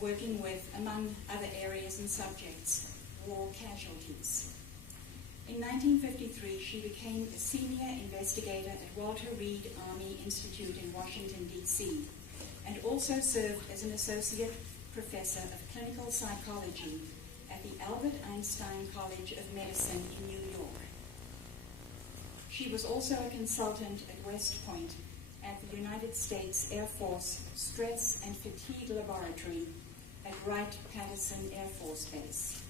working with, among other areas and subjects, war casualties. In 1953, she became a senior investigator at Walter Reed Army Institute in Washington, D.C., and also served as an associate professor of clinical psychology at the Albert Einstein College of Medicine in New York. She was also a consultant at West Point at the United States Air Force Stress and Fatigue Laboratory at Wright-Patterson Air Force Base.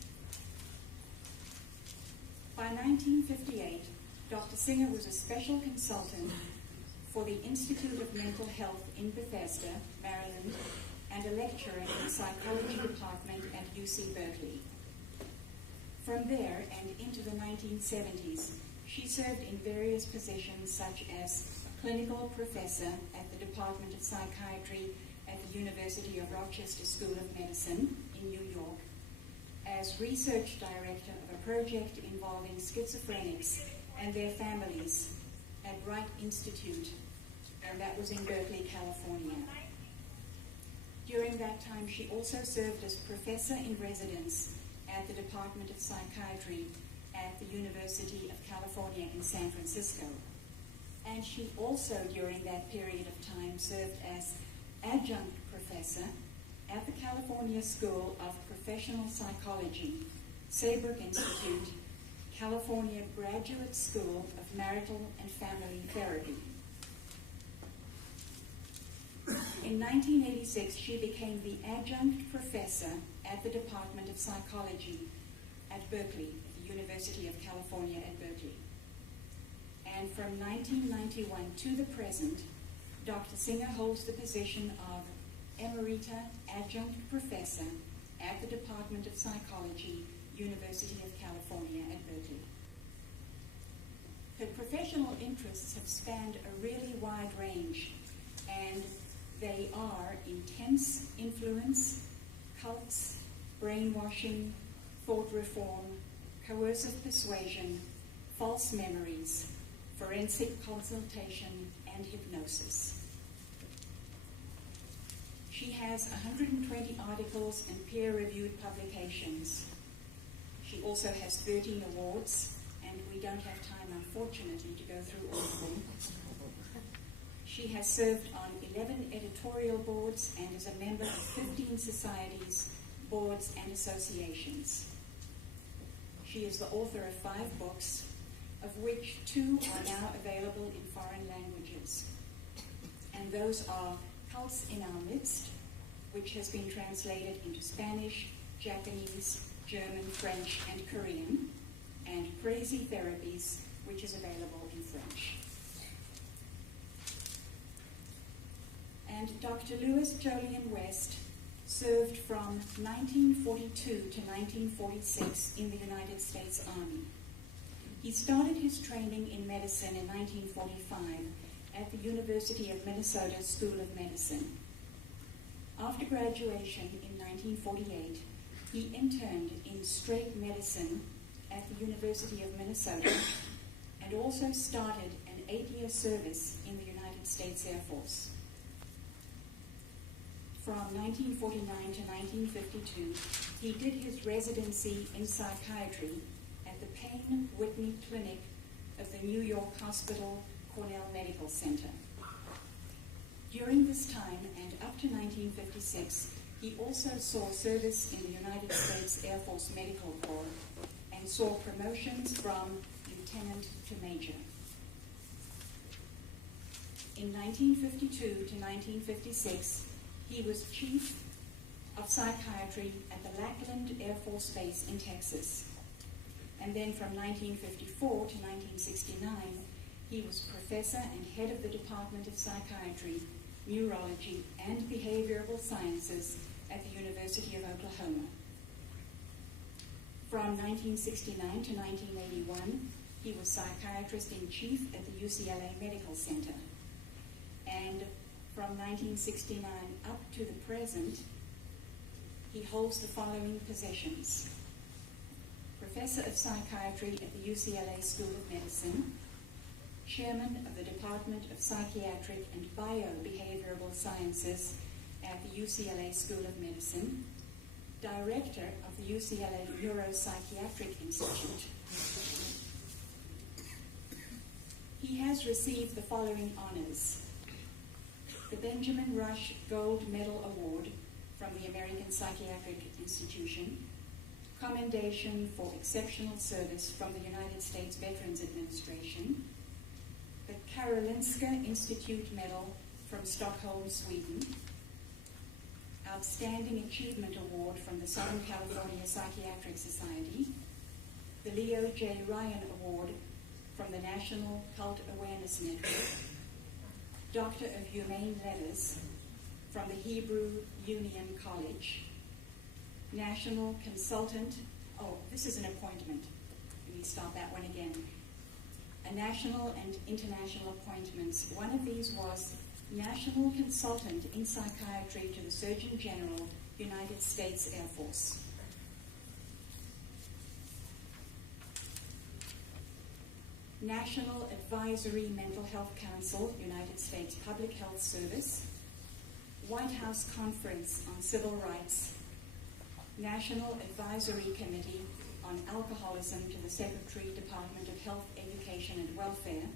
By 1958, Dr. Singer was a special consultant for the Institute of Mental Health in Bethesda, Maryland, and a lecturer in the psychology department at UC Berkeley. From there and into the 1970s, she served in various positions such as clinical professor at the Department of Psychiatry at the University of Rochester School of Medicine in New York, as research director of a project involving schizophrenics and their families at Wright Institute, and that was in Berkeley, California. During that time, she also served as professor in residence at the Department of Psychiatry at the University of California in San Francisco. And she also, during that period of time, served as adjunct professor at the California School of Professional Psychology, Saybrook Institute, California Graduate School of Marital and Family Therapy. In 1986, she became the adjunct professor at the Department of Psychology at Berkeley, at the University of California at Berkeley. And from 1991 to the present, Dr. Singer holds the position of Emerita Adjunct Professor at the Department of Psychology, University of California at Berkeley. Her professional interests have spanned a really wide range, and they are intense influence, cults, brainwashing, thought reform, coercive persuasion, false memories, forensic consultation, and hypnosis. She has 120 articles and peer-reviewed publications. She also has 13 awards, and we don't have time, unfortunately, to go through all of them. She has served on 11 editorial boards and is a member of 15 societies, boards, and associations. She is the author of 5 books, of which 2 are now available in foreign languages. And those are Cults in Our Midst, which has been translated into Spanish, Japanese, German, French, and Korean, and Crazy Therapies, which is available in French. And Dr. Lewis Jolly West served from 1942 to 1946 in the United States Army. He started his training in medicine in 1945 at the University of Minnesota School of Medicine. After graduation in 1948, he interned in straight medicine at the University of Minnesota and also started an 8-year service in the United States Air Force. From 1949 to 1952, he did his residency in psychiatry at the Payne Whitney Clinic of the New York Hospital Cornell Medical Center. During this time and up to 1956, he also saw service in the United States Air Force Medical Corps and saw promotions from lieutenant to major. In 1952 to 1956, he was chief of psychiatry at the Lackland Air Force Base in Texas. And then from 1954 to 1969, he was professor and head of the Department of Psychiatry, Neurology, and Behavioral Sciences at the University of Oklahoma. From 1969 to 1981, he was psychiatrist-in-chief at the UCLA Medical Center. And from 1969 up to the present, he holds the following positions: Professor of Psychiatry at the UCLA School of Medicine, Chairman of the Department of Psychiatric and Biobehavioral Sciences at the UCLA School of Medicine, Director of the UCLA Neuropsychiatric Institute. He has received the following honors: the Benjamin Rush Gold Medal Award from the American Psychiatric Institution, Commendation for Exceptional Service from the United States Veterans Administration, the Karolinska Institute Medal from Stockholm, Sweden, Outstanding Achievement Award from the Southern California Psychiatric Society, the Leo J. Ryan Award from the National Cult Awareness Network, Doctor of Humane Letters from the Hebrew Union College, National Consultant, this is an appointment. Let me start that one again. A national and international appointments. One of these was National Consultant in Psychiatry to the Surgeon General, United States Air Force. National Advisory Mental Health Council, United States Public Health Service, White House Conference on Civil Rights, National Advisory Committee on Alcoholism to the Secretary, Department of Health, Education and Welfare,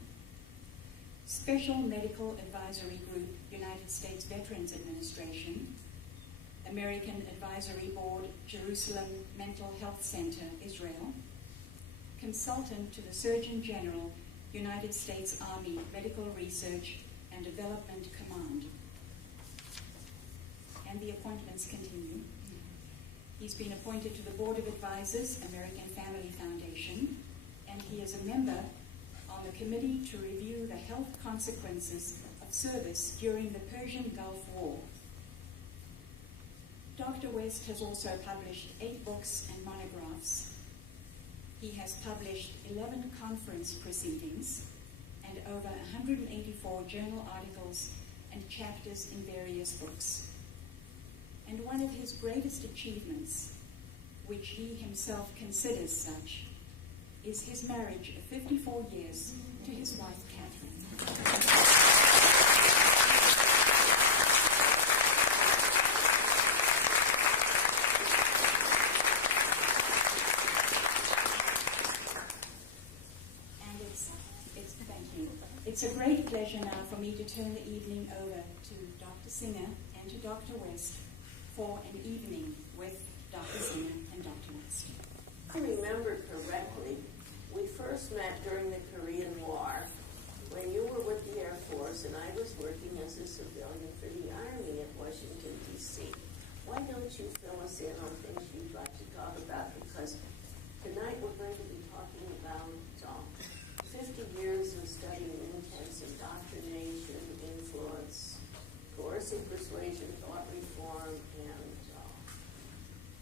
Special Medical Advisory Group, United States Veterans Administration, American Advisory Board, Jerusalem Mental Health Center, Israel, Consultant to the Surgeon General, United States Army Medical Research and Development Command. And the appointments continue. He's been appointed to the Board of Advisors, American Family Foundation, and he is a member on the committee to review the health consequences of service during the Persian Gulf War. Dr. West has also published 8 books and monographs. He has published 11 conference proceedings and over 184 journal articles and chapters in various books. And one of his greatest achievements, which he himself considers such, is his marriage of 54 years to his wife, Catherine. It's a great pleasure now for me to turn the evening over to Dr. Singer and to Dr. West for an evening with Dr. Singer and Dr. West. If I remember correctly, we first met during the Korean War when you were with the Air Force and I was working as a civilian for the Army at Washington, D.C. Why don't you fill us in on things you'd like to talk about? Because tonight we're going to be talking about 50 years of studying intense indoctrination, influence, coercive persuasion, thought reform, and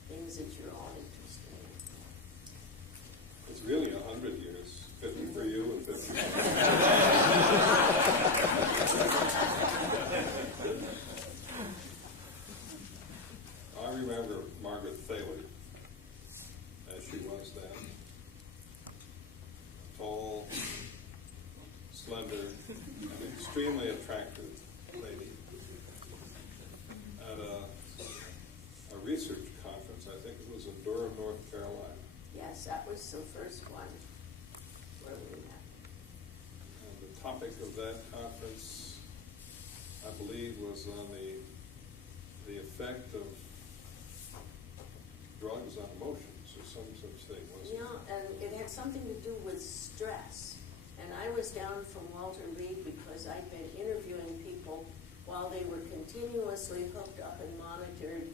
things that you're all interested in. It's really 100 years, 50 for you and 50 for I remember Margaret Singer, as she was then. Tall, slender, and extremely attractive lady. At a research conference, I think it was in Durham, North Carolina. Yes, that was the first one where we met. And the topic of that conference, I believe, was on the effect of drugs on emotions, or some such thing, wasn't it? Yeah, and it had something to do with stress. And I was down from Walter Reed because I'd been interviewing people while they were continuously hooked up and monitored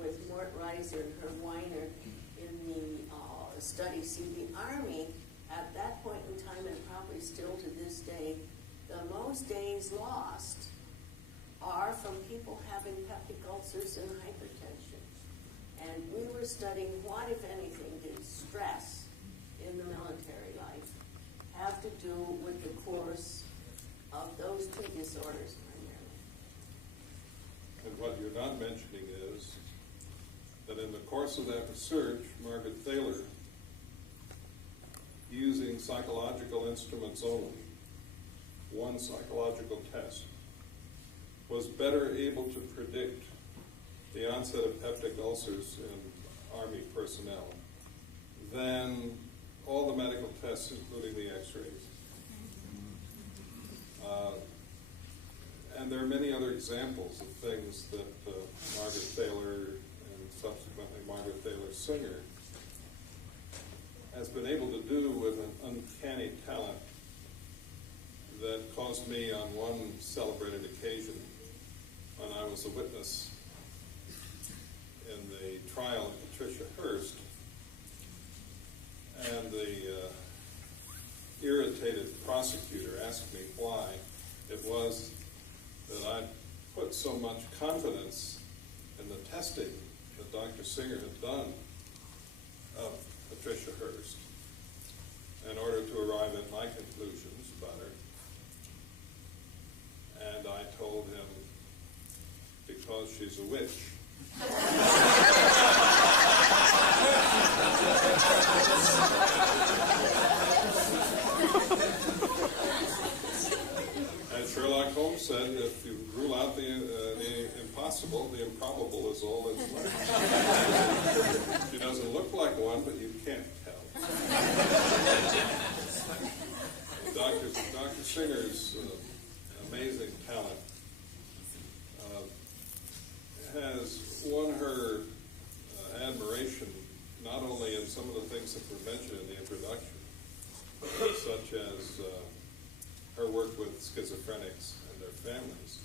with Mort Reiser and Herb Weiner in the study. See, the Army, at that point in time, and probably still to this day, the most days lost are from people having peptic ulcers and hypertension. And we were studying what, if anything, did stress in the military life have to do with the course of those two disorders primarily. And what you're not mentioning is that in the course of that research, Margaret Singer, using psychological instruments only, one psychological test, was better able to predict the onset of peptic ulcers in Army personnel than all the medical tests, including the x-rays. And there are many other examples of things that Margaret Taylor and subsequently Margaret Taylor Singer has been able to do with an uncanny talent that caused me on one celebrated occasion when I was a witness in the trial of Patricia Hearst, and the irritated prosecutor asked me why it was that I put so much confidence in the testing that Dr. Singer had done of Patricia Hearst in order to arrive at my conclusions about her. And I told him, because she's a witch. As Sherlock Holmes said, if you rule out the impossible, the improbable is all that's left. She doesn't look like one, but you can't tell. Dr. Singer's amazing talent has won her admiration not only in some of the things that were mentioned in the introduction, such as her work with schizophrenics and their families,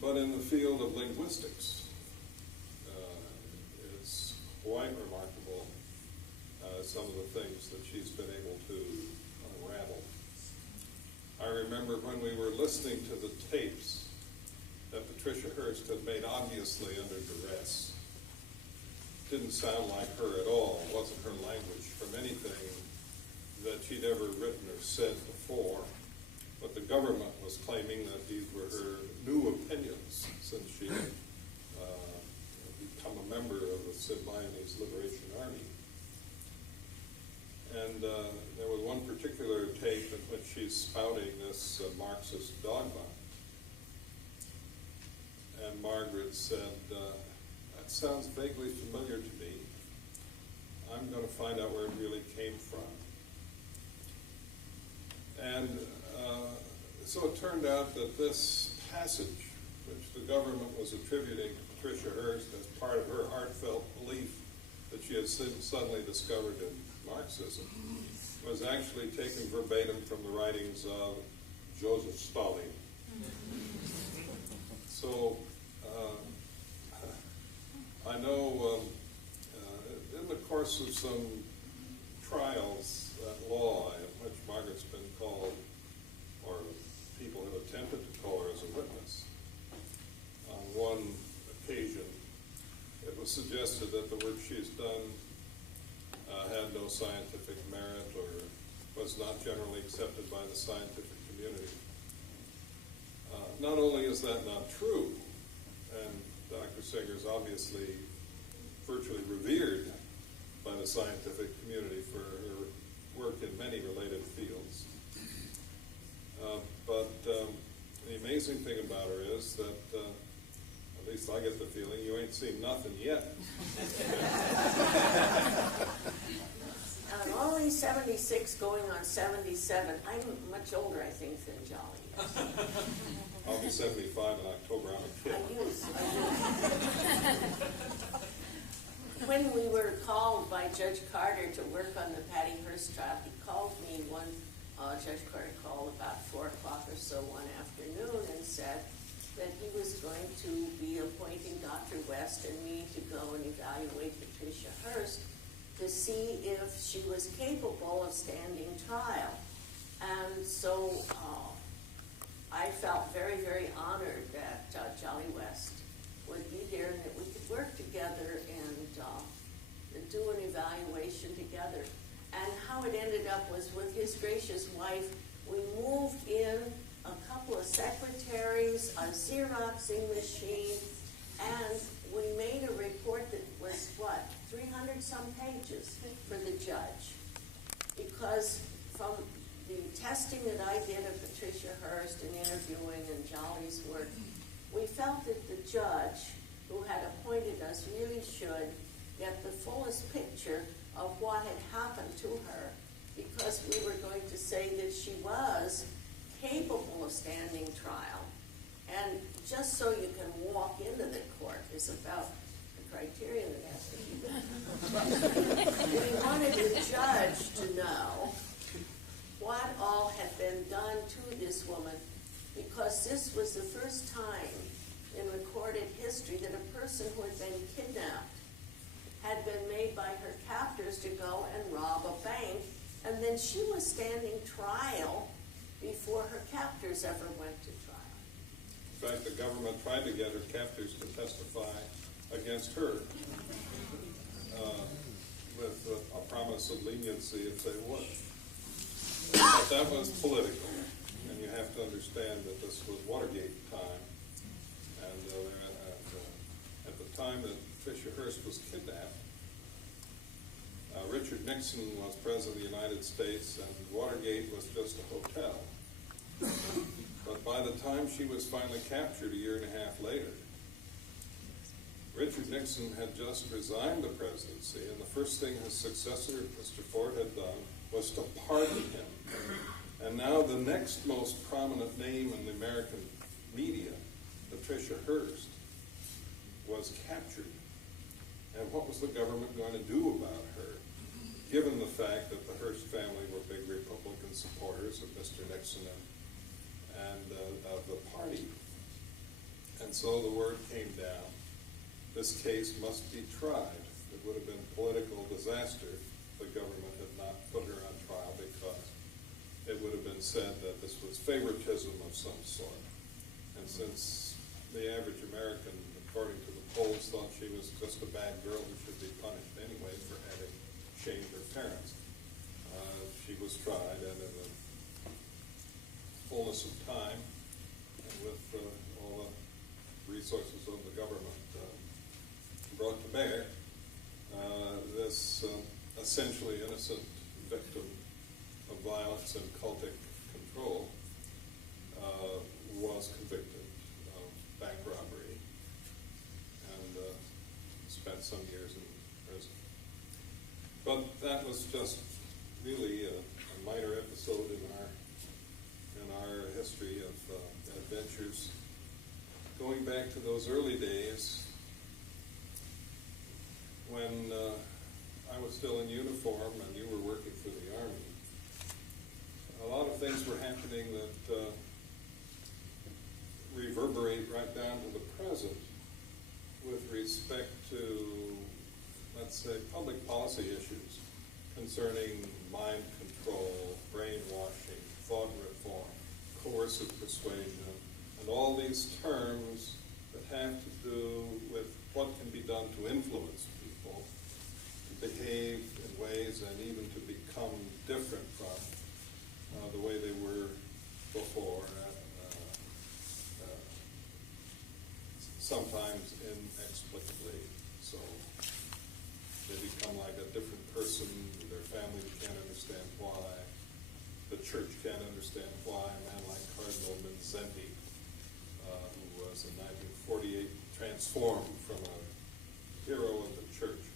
but in the field of linguistics. It's quite remarkable some of the things that she's been able to unravel. I remember when we were listening to the tapes that Patricia Hearst had made obviously under duress. Didn't sound like her at all. It wasn't her language from anything that she'd ever written or said before. But the government was claiming that these were her new opinions since she had become a member of the Symbionese Liberation Army. And there was one particular tape in which she's spouting this Marxist dogma. And Margaret said, that sounds vaguely familiar to me. I'm going to find out where it really came from. And so it turned out that this passage, which the government was attributing to Patricia Hearst as part of her heartfelt belief that she had suddenly discovered in Marxism, was actually taken verbatim from the writings of Joseph Stalin. So I know in the course of some trials at law in which Margaret's been called, or people have attempted to call her as a witness, on one occasion it was suggested that the work she's done had no scientific merit or was not generally accepted by the scientific community. Not only is that not true, and Dr. Singer is obviously virtually revered by the scientific community for her work in many related fields. But the amazing thing about her is that, at least I get the feeling, you ain't seen nothing yet. I'm only 76 going on 77. I'm much older, I think, than Jolly is. I'll be 75 in October. I'm a kid. I use. When we were called by Judge Carter to work on the Patty Hearst trial, he called me one, Judge Carter called about 4 o'clock or so one afternoon and said that he was going to be appointing Dr. West and me to go and evaluate Patricia Hearst to see if she was capable of standing trial. And so I felt very, very honored that Jolly West would be there and that we could work together and do an evaluation together. And how it ended up was with his gracious wife, we moved in a couple of secretaries, a Xeroxing machine, and we made a report that was, 300 some pages for the judge. Because from the testing that I did of Patricia Hearst and interviewing and Jolly's work, we felt that the judge who had appointed us really should get the fullest picture of what had happened to her, because we were going to say that she was capable of standing trial. And just so you can walk into the court is about the criteria that has to be met. We wanted the judge to know what all had been done to this woman, because this was the first time in recorded history that a person who had been kidnapped had been made by her captors to go and rob a bank, and then she was standing trial before her captors ever went to trial. In fact, the government tried to get her captors to testify against her with a promise of leniency if they would. But that was political, and you have to understand that this was Watergate time, and at the time that Patricia Hearst was kidnapped, Richard Nixon was President of the United States, and Watergate was just a hotel. But by the time she was finally captured a year and a half later, Richard Nixon had just resigned the presidency, and the first thing his successor, Mr. Ford, had done was to pardon him. And now the next most prominent name in the American media, Patricia Hearst, was captured. And what was the government going to do about her, given the fact that the Hearst family were big Republican supporters of Mr. Nixon and of the party? And so the word came down, this case must be tried. It would have been a political disaster if the government had not put her on trial, because it would have been said that this was favoritism of some sort. And since the average American, according to the polls, thought she was just a bad girl who should be punished anyway for having shamed her parents, she was tried, and in the fullness of time, and with all the resources of the government brought to bear, this essentially innocent victim of violence and cultic control was convicted of bank robbery and spent some years in prison. But that was just really a minor episode in our history of adventures, going back to those early days when I was still in uniform and you were working for the Army. A lot of things were happening that reverberate right down to the present with respect to, let's say, public policy issues concerning mind control, brainwashing, thought reform, coercive persuasion, and all these terms that have to do with what can be done to influence people to behave in ways and even to become different from the way they were before, sometimes inexplicably. So they become like a different person. Their family can't understand why. The church can't understand why. A man like Cardinal Mindszenty, who was in 1948 transformed from a hero of the church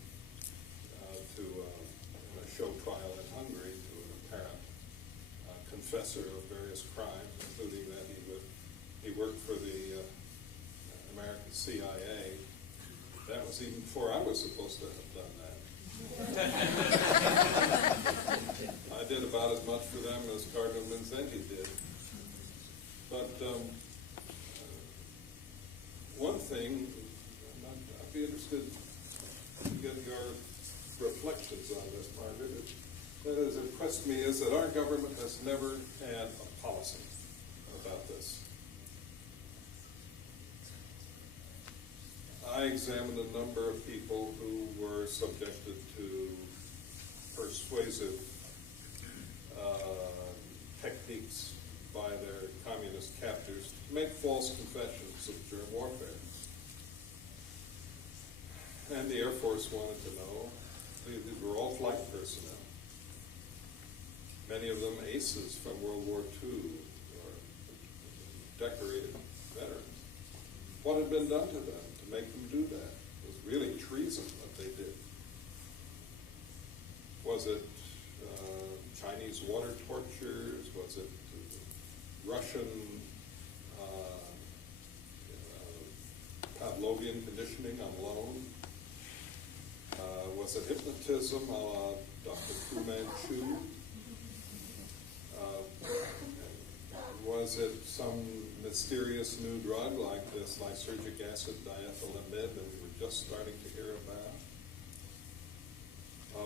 to in a show trial in Hungary to an apparent confessor of various crimes, including that he worked for the American CIA. That was even before I was supposed to have done that. I did about as much for them as Cardinal Mindszenty did. But one thing, I'd be interested to get your reflections on this, Margaret, that has impressed me is that our government has never had a policy about this. I examined a number of people who were subjected to persuasive techniques by their communist captors to make false confessions of germ warfare. And the Air Force wanted to know. These were all flight personnel. many of them aces from World War II, or decorated veterans. What had been done to them to make them do that? It was really treason what they did. Was it Chinese water tortures? Was it Russian Pavlovian conditioning on loan? Was it hypnotism a la Dr. Fu Manchu? Was it some mysterious new drug like this lysergic acid diethylamide that we were just starting to hear about?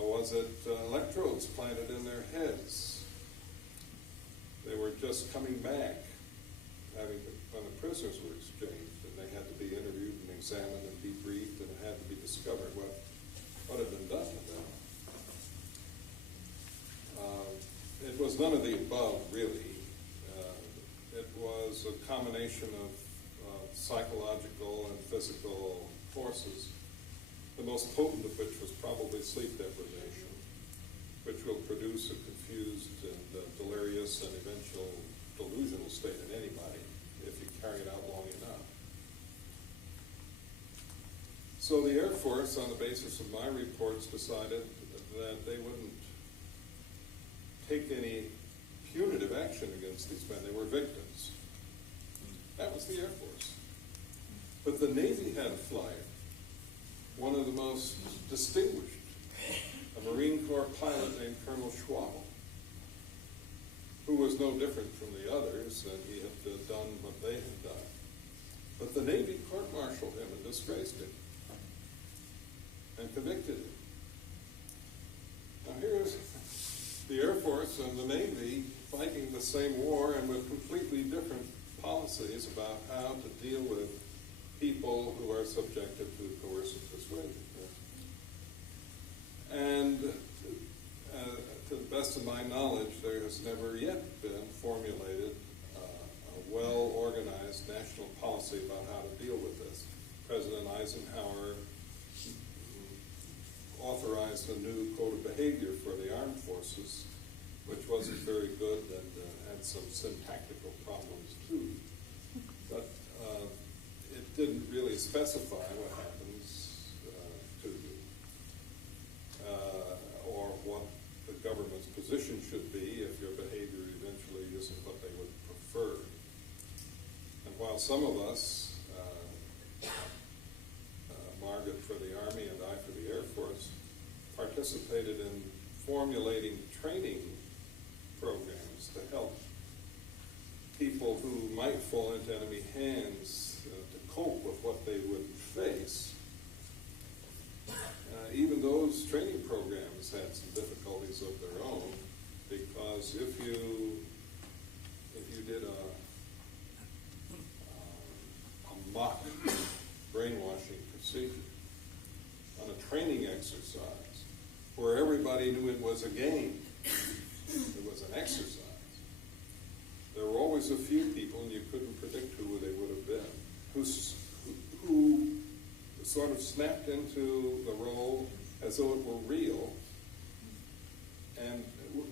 Was it electrodes planted in their heads? They were just coming back when the prisoners were exchanged, and they had to be interviewed and examined and debriefed, and it had to be discovered what had been done to them. It was none of the above, really. It was a combination of psychological and physical forces, the most potent of which was probably sleep deprivation, which will produce a confused and delirious and eventual delusional state in anybody if you carry it out long enough. So the Air Force, on the basis of my reports, decided that they wouldn't take any punitive action against these men. They were victims. That was the Air Force. But the Navy had a flyer, one of the most distinguished, a Marine Corps pilot named Colonel Schwabel, who was no different from the others, and he had done what they had done. But the Navy court-martialed him and disgraced him and convicted him. Now here's the Air Force and the Navy fighting the same war and with completely different policies about how to deal with people who are subjected to coercive persuasion. And to the best of my knowledge, there has never yet been formulated a well-organized national policy about how to deal with this. President Eisenhower authorized a new code of behavior for the armed forces, which wasn't very good and had some syntactical problems too. But it didn't really specify what happens to you, or what the government's position should be if your behavior eventually isn't what they would prefer. And while some of us, Margaret for the Army and I for the Air Force, participated in formulating training programs to help people who might fall into enemy hands to cope with what they would face. Even those training programs had some difficulties of their own, because if you did a mock brainwashing procedure on a training exercise where everybody knew it was a game, it was an exercise, there were always a few people, and you couldn't predict who they would have been, who sort of snapped into the role as though it were real and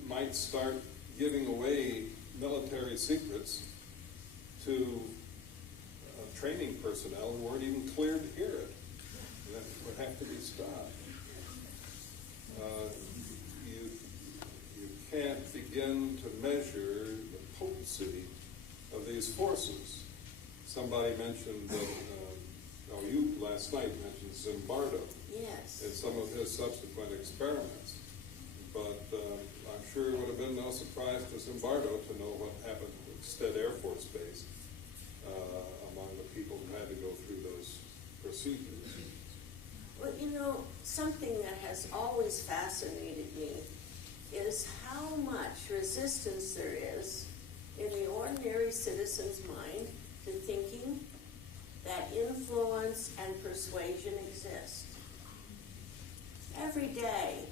might start giving away military secrets to training personnel who weren't even cleared to hear it. And that would have to be stopped. You can't begin to measure the potency of these forces. Somebody mentioned that, you last night mentioned Zimbardo. Yes. In some of his subsequent experiments. But I'm sure it would have been no surprise to Zimbardo to know what happened at Stead Air Force Base among the people who had to go through those procedures. Well, something that has always fascinated me is how much resistance there is in the ordinary citizen's mind to thinking that influence and persuasion exist. Every day,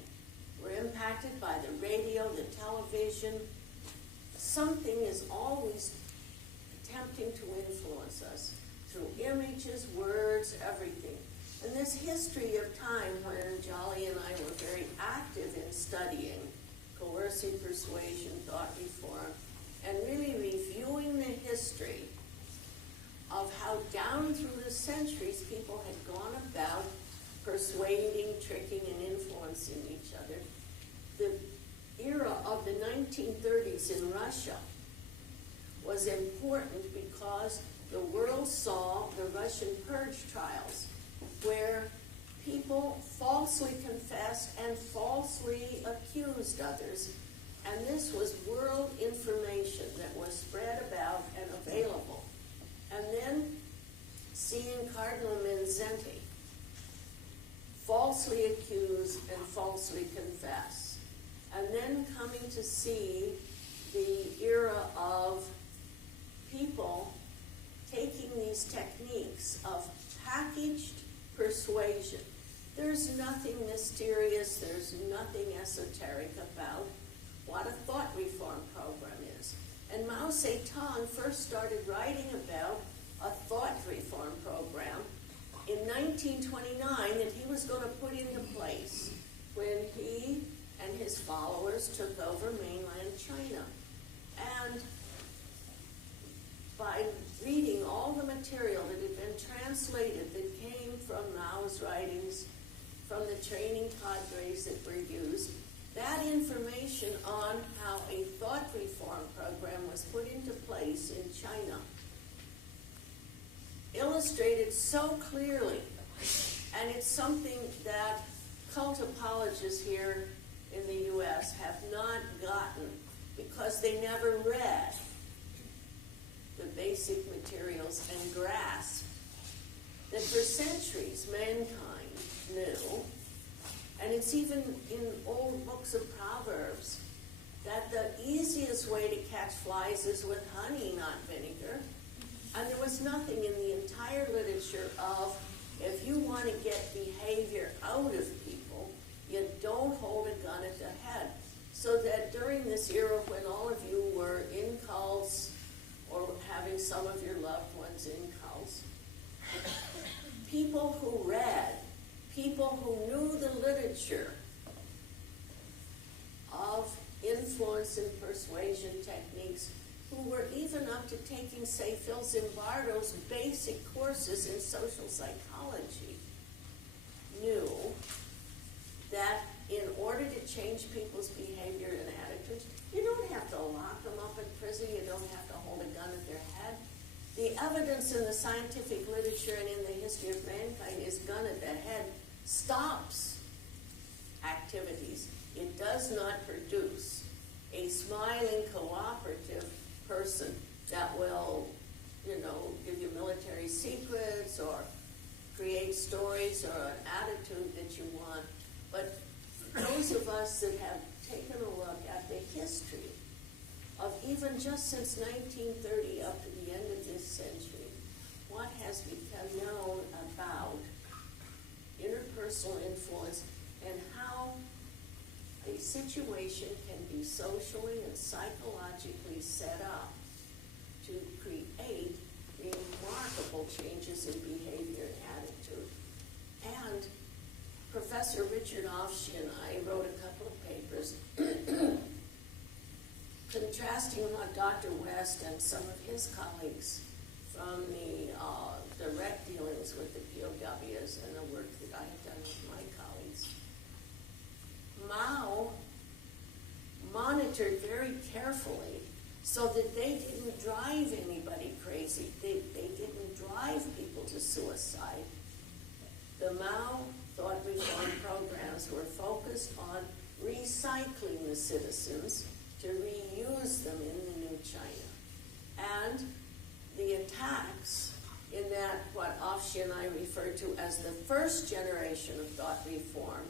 we're impacted by the radio, the television. Something is always attempting to influence us through images, words, everything. And this history of time when Jolly and I were very active in studying coercive persuasion, thought reform, and really reviewing the history of how down through the centuries people had gone about persuading, tricking, and influencing each other. The era of the 1930s in Russia was important because the world saw the Russian purge trials, where people falsely confessed and falsely accused others. And this was world information that was spread about and available. And then seeing Cardinal Mindszenty falsely accuse and falsely confess. And then coming to see the era of people taking these techniques of packaged persuasion. There's nothing mysterious, there's nothing esoteric about what a thought reform program is. And Mao Zedong first started writing about a thought reform program in 1929 that he was going to put into place when he and his followers took over mainland China. And by reading all the material that had been translated that came from Mao's writings, from the training cadres that were used, that information on how a thought reform program was put into place in China illustrated so clearly, and it's something that cult apologists here in the U.S. have not gotten because they never read the basic materials and grasped that for centuries mankind knew, and it's even in old books of Proverbs, that the easiest way to catch flies is with honey, not vinegar. And there was nothing in the entire literature of, if you want to get behavior out of people, you don't hold a gun at the head. So that during this era when all of you were in cults or having some of your loved ones in cults, people who read, people who knew the literature of influence and persuasion techniques, who were even up to taking, say, Phil Zimbardo's basic courses in social psychology, knew that in order to change people's behavior and attitudes, you don't have to lock them up in prison, you don't have to hold a gun at their head. The evidence in the scientific literature and in the history of mankind is gun at the head stops activities. It does not produce a smiling, cooperative person that will, give you military secrets or create stories or an attitude that you want. But those of us that have taken a look at the history of even just since 1930 up to the end of this century, what has become known about interpersonal influence and how a situation can be socially and psychologically set up to create remarkable changes in behavior and attitude. And Professor Richard Offshe and I wrote a couple of papers contrasting what Dr. West and some of his colleagues from the direct dealings with the POWs and the work that I have done with my colleagues. Mao monitored very carefully so that they didn't drive anybody crazy. They didn't drive people to suicide. The Mao thought reform programs were focused on recycling the citizens to reuse them in the new China. And the attacks in that, what Offshe and I refer to as the first generation of thought reform,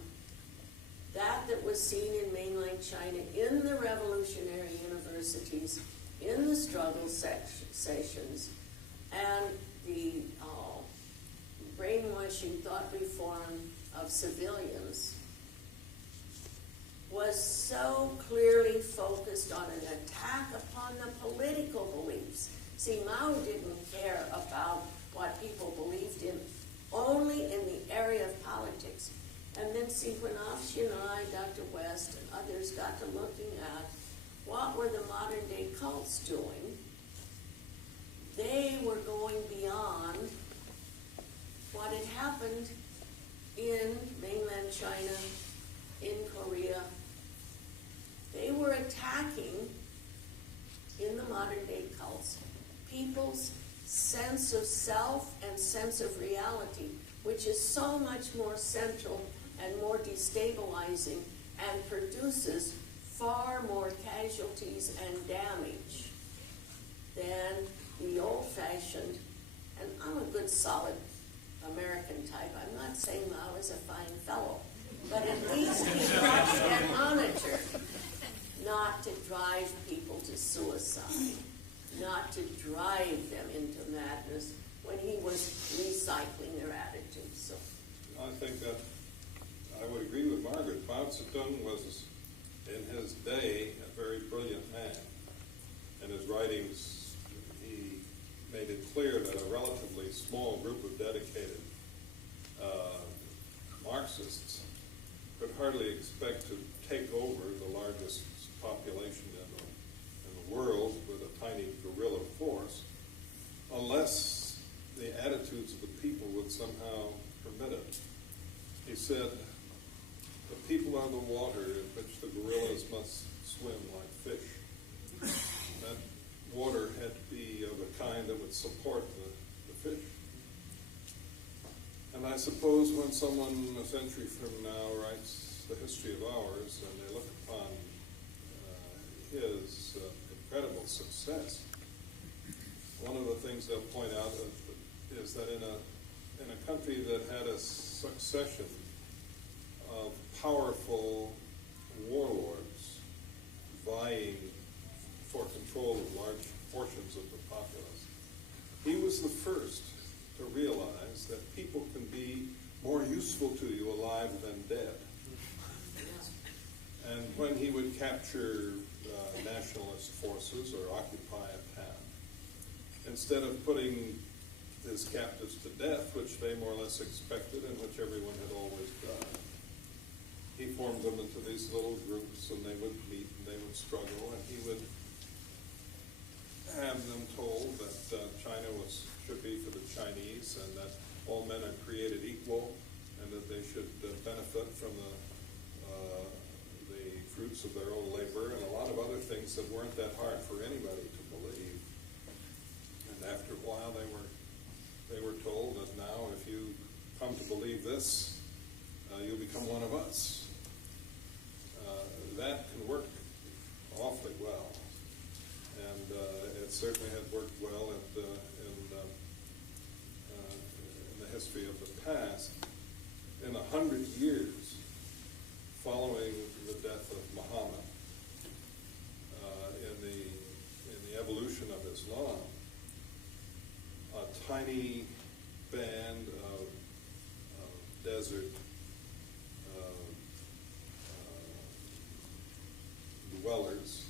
that was seen in mainland China, in the revolutionary universities, in the struggle sessions, and the brainwashing thought reform of civilians was so clearly focused on an attack upon the political beliefs. See, Mao didn't care about what people believed in, only in the area of politics. And then see, when Afshin and I, Dr. West, and others got to looking at what were the modern day cults doing, they were going beyond what had happened in mainland China, in Korea. They were attacking, in the modern day cults, people's sense of self and sense of reality, which is so much more central and more destabilizing and produces far more casualties and damage than the old-fashioned, and I'm a good solid American type. I'm not saying Mao is a fine fellow, but at least he watched and monitored not to drive people to suicide, not to drive them into madness when he was recycling their attitudes. So I think that I would agree with Margaret. Mao Zedong was, in his day, a very brilliant man. In his writings, he made it clear that a relatively small group of dedicated Marxists could hardly expect to take over the largest population in the world with a tiny guerrilla force unless the attitudes of the people would somehow permit it. He said, the people are the water in which the gorillas must swim like fish. That water had to be of a kind that would support the fish. And I suppose when someone a century from now writes the history of ours and they look upon his incredible success, one of the things they'll point out is that in a country that had a succession of powerful warlords vying for control of large portions of the populace, he was the first to realize that people can be more useful to you alive than dead. And when he would capture nationalist forces or occupy a town, instead of putting his captives to death, which they more or less expected and which everyone had always done, he formed them into these little groups, and they would meet and they would struggle, and he would have them told that China should be for the Chinese, and that all men are created equal, and that they should benefit from the fruits of their own labor, and a lot of other things that weren't that hard for anybody to believe. And after a while, they were told that now, if you come to believe this, you'll become one of us. That can work awfully well, and it certainly had worked well in the history of the past. In 100 years following the death of Muhammad, in the evolution of Islam, a tiny band of desert dwellers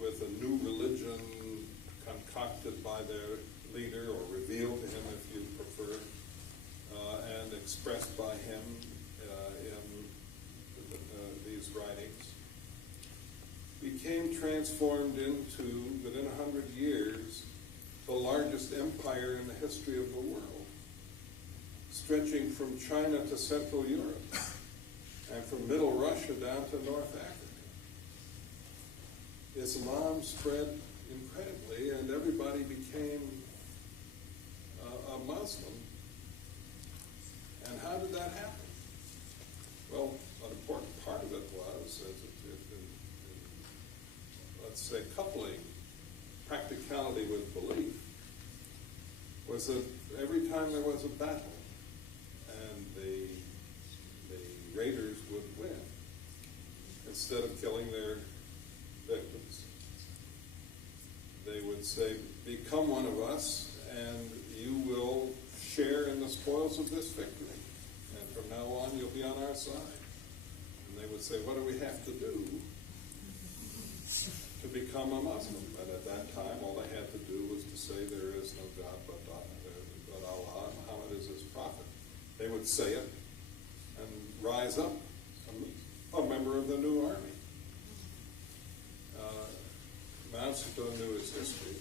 with a new religion concocted by their leader, or revealed to him if you prefer, and expressed by him in these writings, became transformed into, within 100 years, the largest empire in the history of the world, stretching from China to Central Europe, and from Middle Russia down to North Africa. Islam spread incredibly, and everybody became a Muslim. And how did that happen? Well, an important part of it was, let's say, coupling practicality with belief, was that every time there was a battle and the raiders would win, instead of killing their victims, they would say, become one of us and you will share in the spoils of this victory. And from now on, you'll be on our side. And they would say, what do we have to do to become a Muslim? And at that time, all they had to do was to say, there is no God but Allah, Muhammad is his prophet. They would say it, rise up a member of the new army. Mao Zedong knew his history,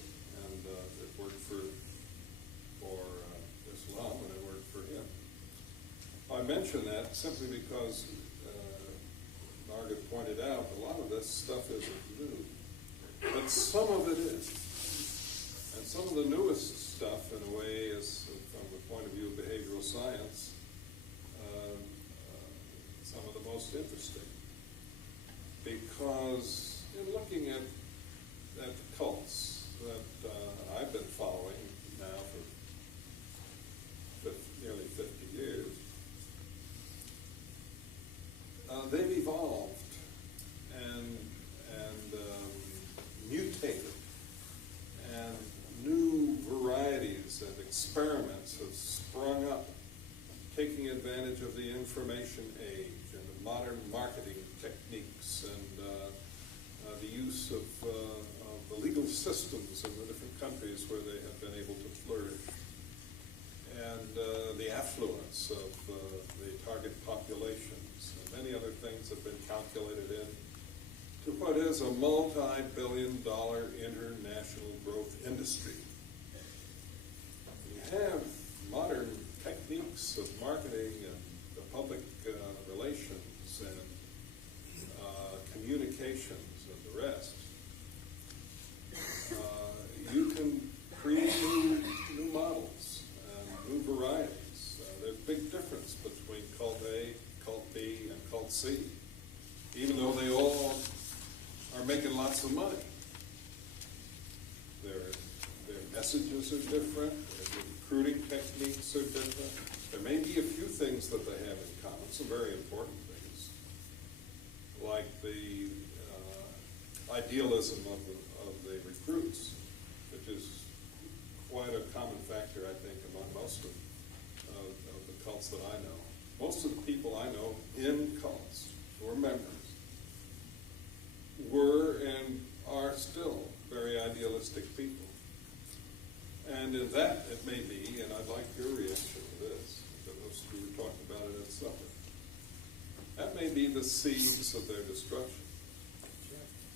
and it worked for Islam, and it worked for him. I mention that simply because Margaret pointed out a lot of this stuff isn't new, but some of it is. And some of the newest stuff, in a way, is, from the point of view of behavioral science, some of the most interesting. Because in looking at the cults that I've been following now for nearly 50 years, they've evolved and mutated, and new varieties and experiments have sprung up, taking advantage of the information age and the modern marketing techniques and the use of the legal systems in the different countries where they have been able to flourish, and the affluence of the target populations, and many other things have been calculated in to what is a multi-billion-dollar international growth industry. You have modern techniques of marketing and the public relations and communications and the rest. You can create new models and new varieties. There's a big difference between cult A, cult B, and cult C, even though they all are making lots of money. Their messages are different, their recruiting techniques are different. There may be a few things that they have in common, some very important things, like the idealism of the recruits, which is quite a common factor, I think, among most of the cults that I know. Most of the people I know in cults who are members were and are still very idealistic people. And in that, it may be, and I'd like your reaction to this, because we were talking about it at supper, that may be the seeds of their destruction.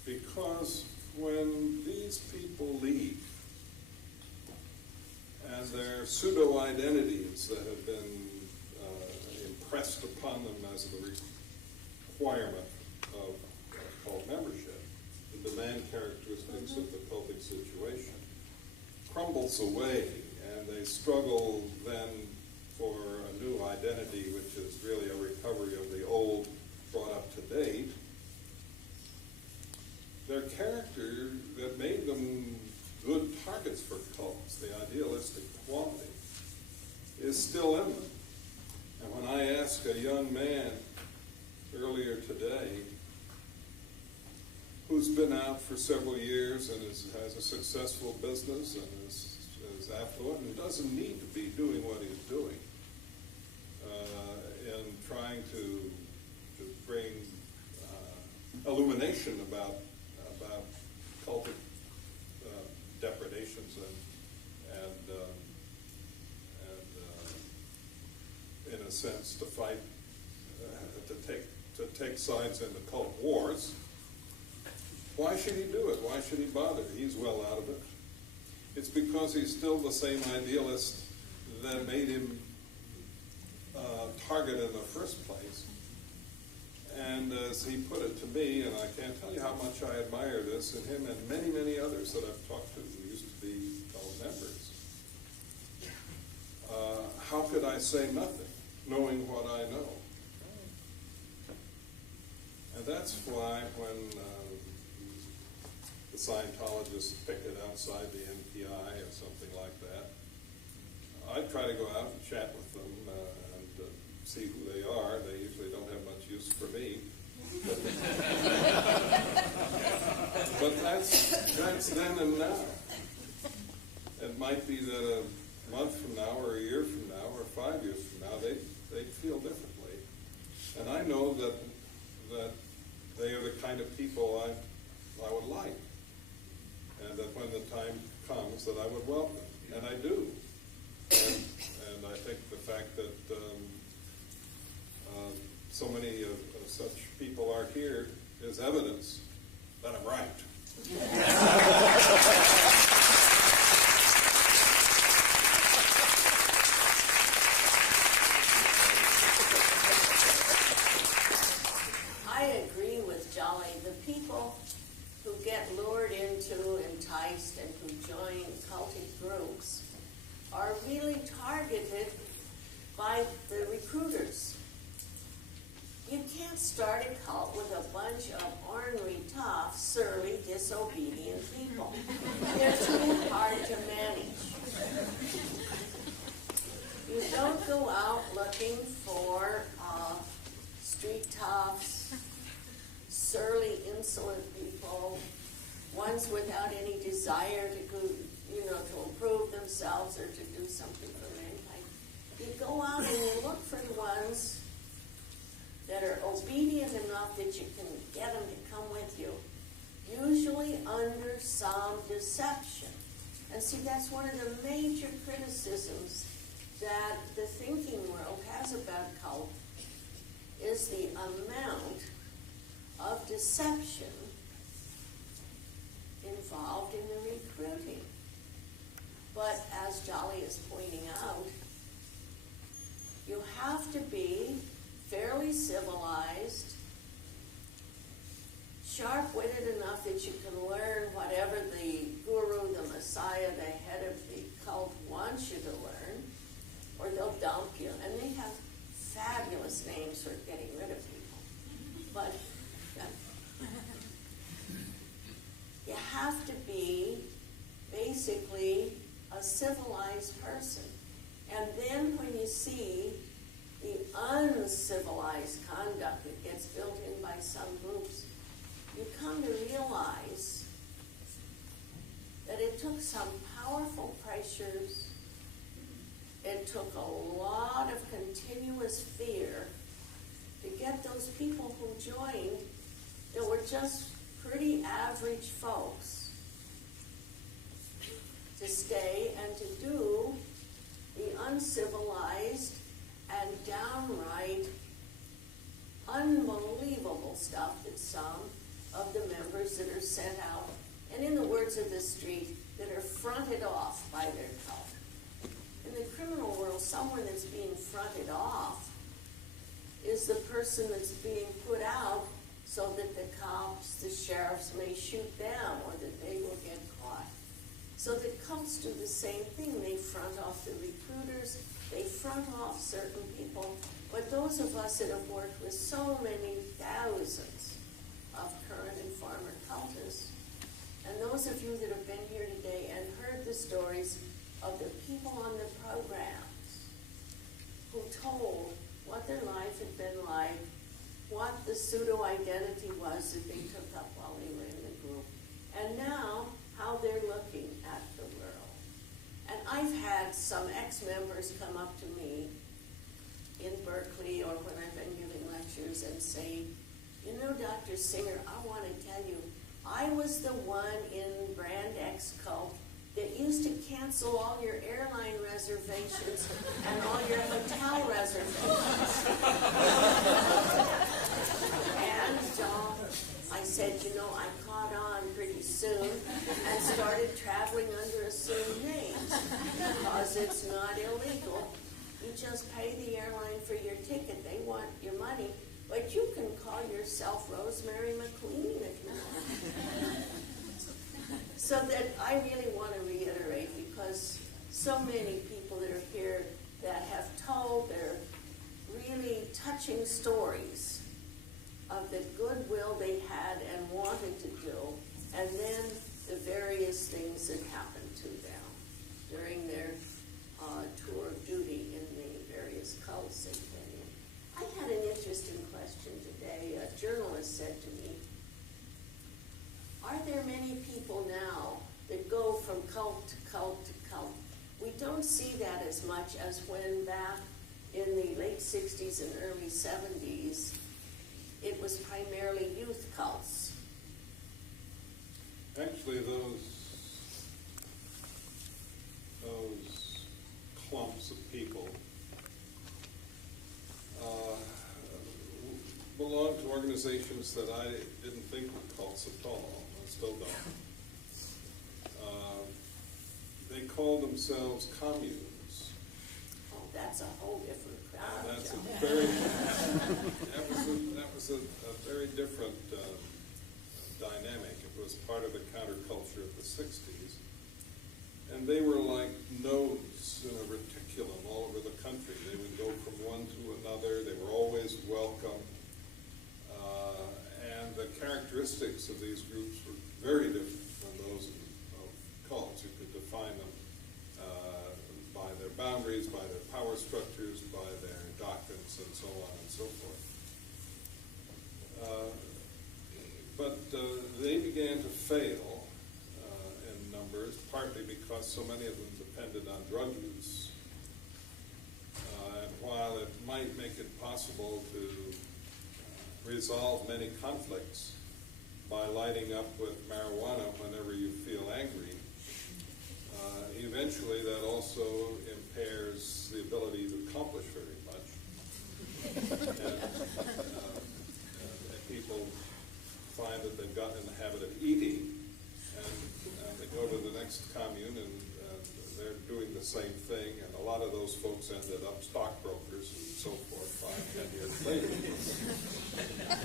Because when these people leave, and their pseudo-identities that have been impressed upon them as the requirement of cult membership, the demand characteristics of the cultic situation, crumbles away, and they struggle then for a new identity, which is really a recovery of the old brought up to date. Their character that made them good targets for cults, the idealistic quality, is still in them. And when I asked a young man earlier today, who's been out for several years and has a successful business and is affluent and doesn't need to be doing what he's doing, and trying to bring illumination about cultic depredations and in a sense to fight, to take sides in the cult wars. Why should he do it? Why should he bother? He's well out of it. It's because he's still the same idealist that made him target in the first place. And as he put it to me, and I can't tell you how much I admire this in him and many, many others that I've talked to who used to be cult members. How could I say nothing, knowing what I know? And that's why when the Scientologists picked it outside the NPI or something like that, I try to go out and chat with them and see who they are. They usually don't have much use for me. But that's then and now. It might be that a month from now or a year from now or 5 years from now, they feel differently. And I know that they are the kind of people I would like. And that when the time comes that I would welcome. And I do. And I think the fact that so many of such people are here is evidence that I'm right. I agree with Jolly. The people who get lured into, enticed, and who join cultic groups are really targeted by the recruiters. You can't start a cult with a bunch of ornery, tough, surly, disobedient people. They're too hard to manage. You don't go out looking for street toughs, surly, insolent people, ones without any desire to go, to improve themselves or to do something for mankind. You go out and you look for the ones that are obedient enough that you can get them to come with you, usually under some deception. And see, that's one of the major criticisms that the thinking world has about cult, is the amount of deception involved in the recruiting. But as Jolly is pointing out, you have to be fairly civilized, sharp-witted enough that you can learn whatever the guru, the messiah, the head of the cult wants you to learn, or they'll dump you. And they have fabulous names for getting rid of people. But you have to be basically a civilized person. And then when you see the uncivilized conduct that gets built in by some groups, you come to realize that it took some powerful pressures, it took a lot of continuous fear to get those people who joined that were just pretty average folks to stay and to do the uncivilized and downright unbelievable stuff that some of the members that are sent out, and in the words of the street, that are fronted off by their cult. In the criminal world, someone that's being fronted off is the person that's being put out so that the cops, the sheriffs may shoot them or that they will get caught. So the cults do the same thing. They front off the recruiters, they front off certain people, but those of us that have worked with so many thousands of current and former cultists, and those of you that have been here today and heard the stories of the people on the programs who told what their life had been like, what the pseudo-identity was that they took up while they were in the group, and now how they're looking at the world. And I've had some ex-members come up to me in Berkeley or when I've been giving lectures and say, Dr. Singer, I want to tell you, I was the one in Brand X cult that used to cancel all your airline reservations and all your hotel reservations. And I said, I caught on pretty soon and started traveling under assumed names because it's not illegal. You just pay the airline for your ticket. They want your money, but you can call yourself Rosemary McQueen if you want. So that I really want to reiterate, because so many people that are here that have told their really touching stories of the goodwill they had and wanted to do, and then the various things that happened to them during their tour of duty in the various cults they've been in. I had an interesting question today. A journalist said to me, are there many people now that go from cult to cult to cult? We don't see that as much as when back in the late 60s and early 70s, it was primarily youth cults. Actually, those clumps of people belonged to organizations that I didn't think were cults at all. I still don't. They called themselves communes. Oh, that's a whole different crowd. And that's John. a very, that was a very different dynamic. It was part of the counterculture of the 60s. And they were like nodes in a reticulum all over the country. They would go from one to another. They were always welcome. And the characteristics of these groups were very different from those of cults. You could define them by their boundaries, by their power structures, by their doctrines, and so on and so forth. But they began to fail in numbers, partly because so many of them depended on drug use. And while it might make it possible to resolve many conflicts by lighting up with marijuana whenever you feel angry, eventually that also impairs the ability to accomplish very much. And people find that they've gotten in the habit of eating, and they go to the next commune and they're doing the same thing, and a lot of those folks ended up stockbrokers and so forth 5-10 years later.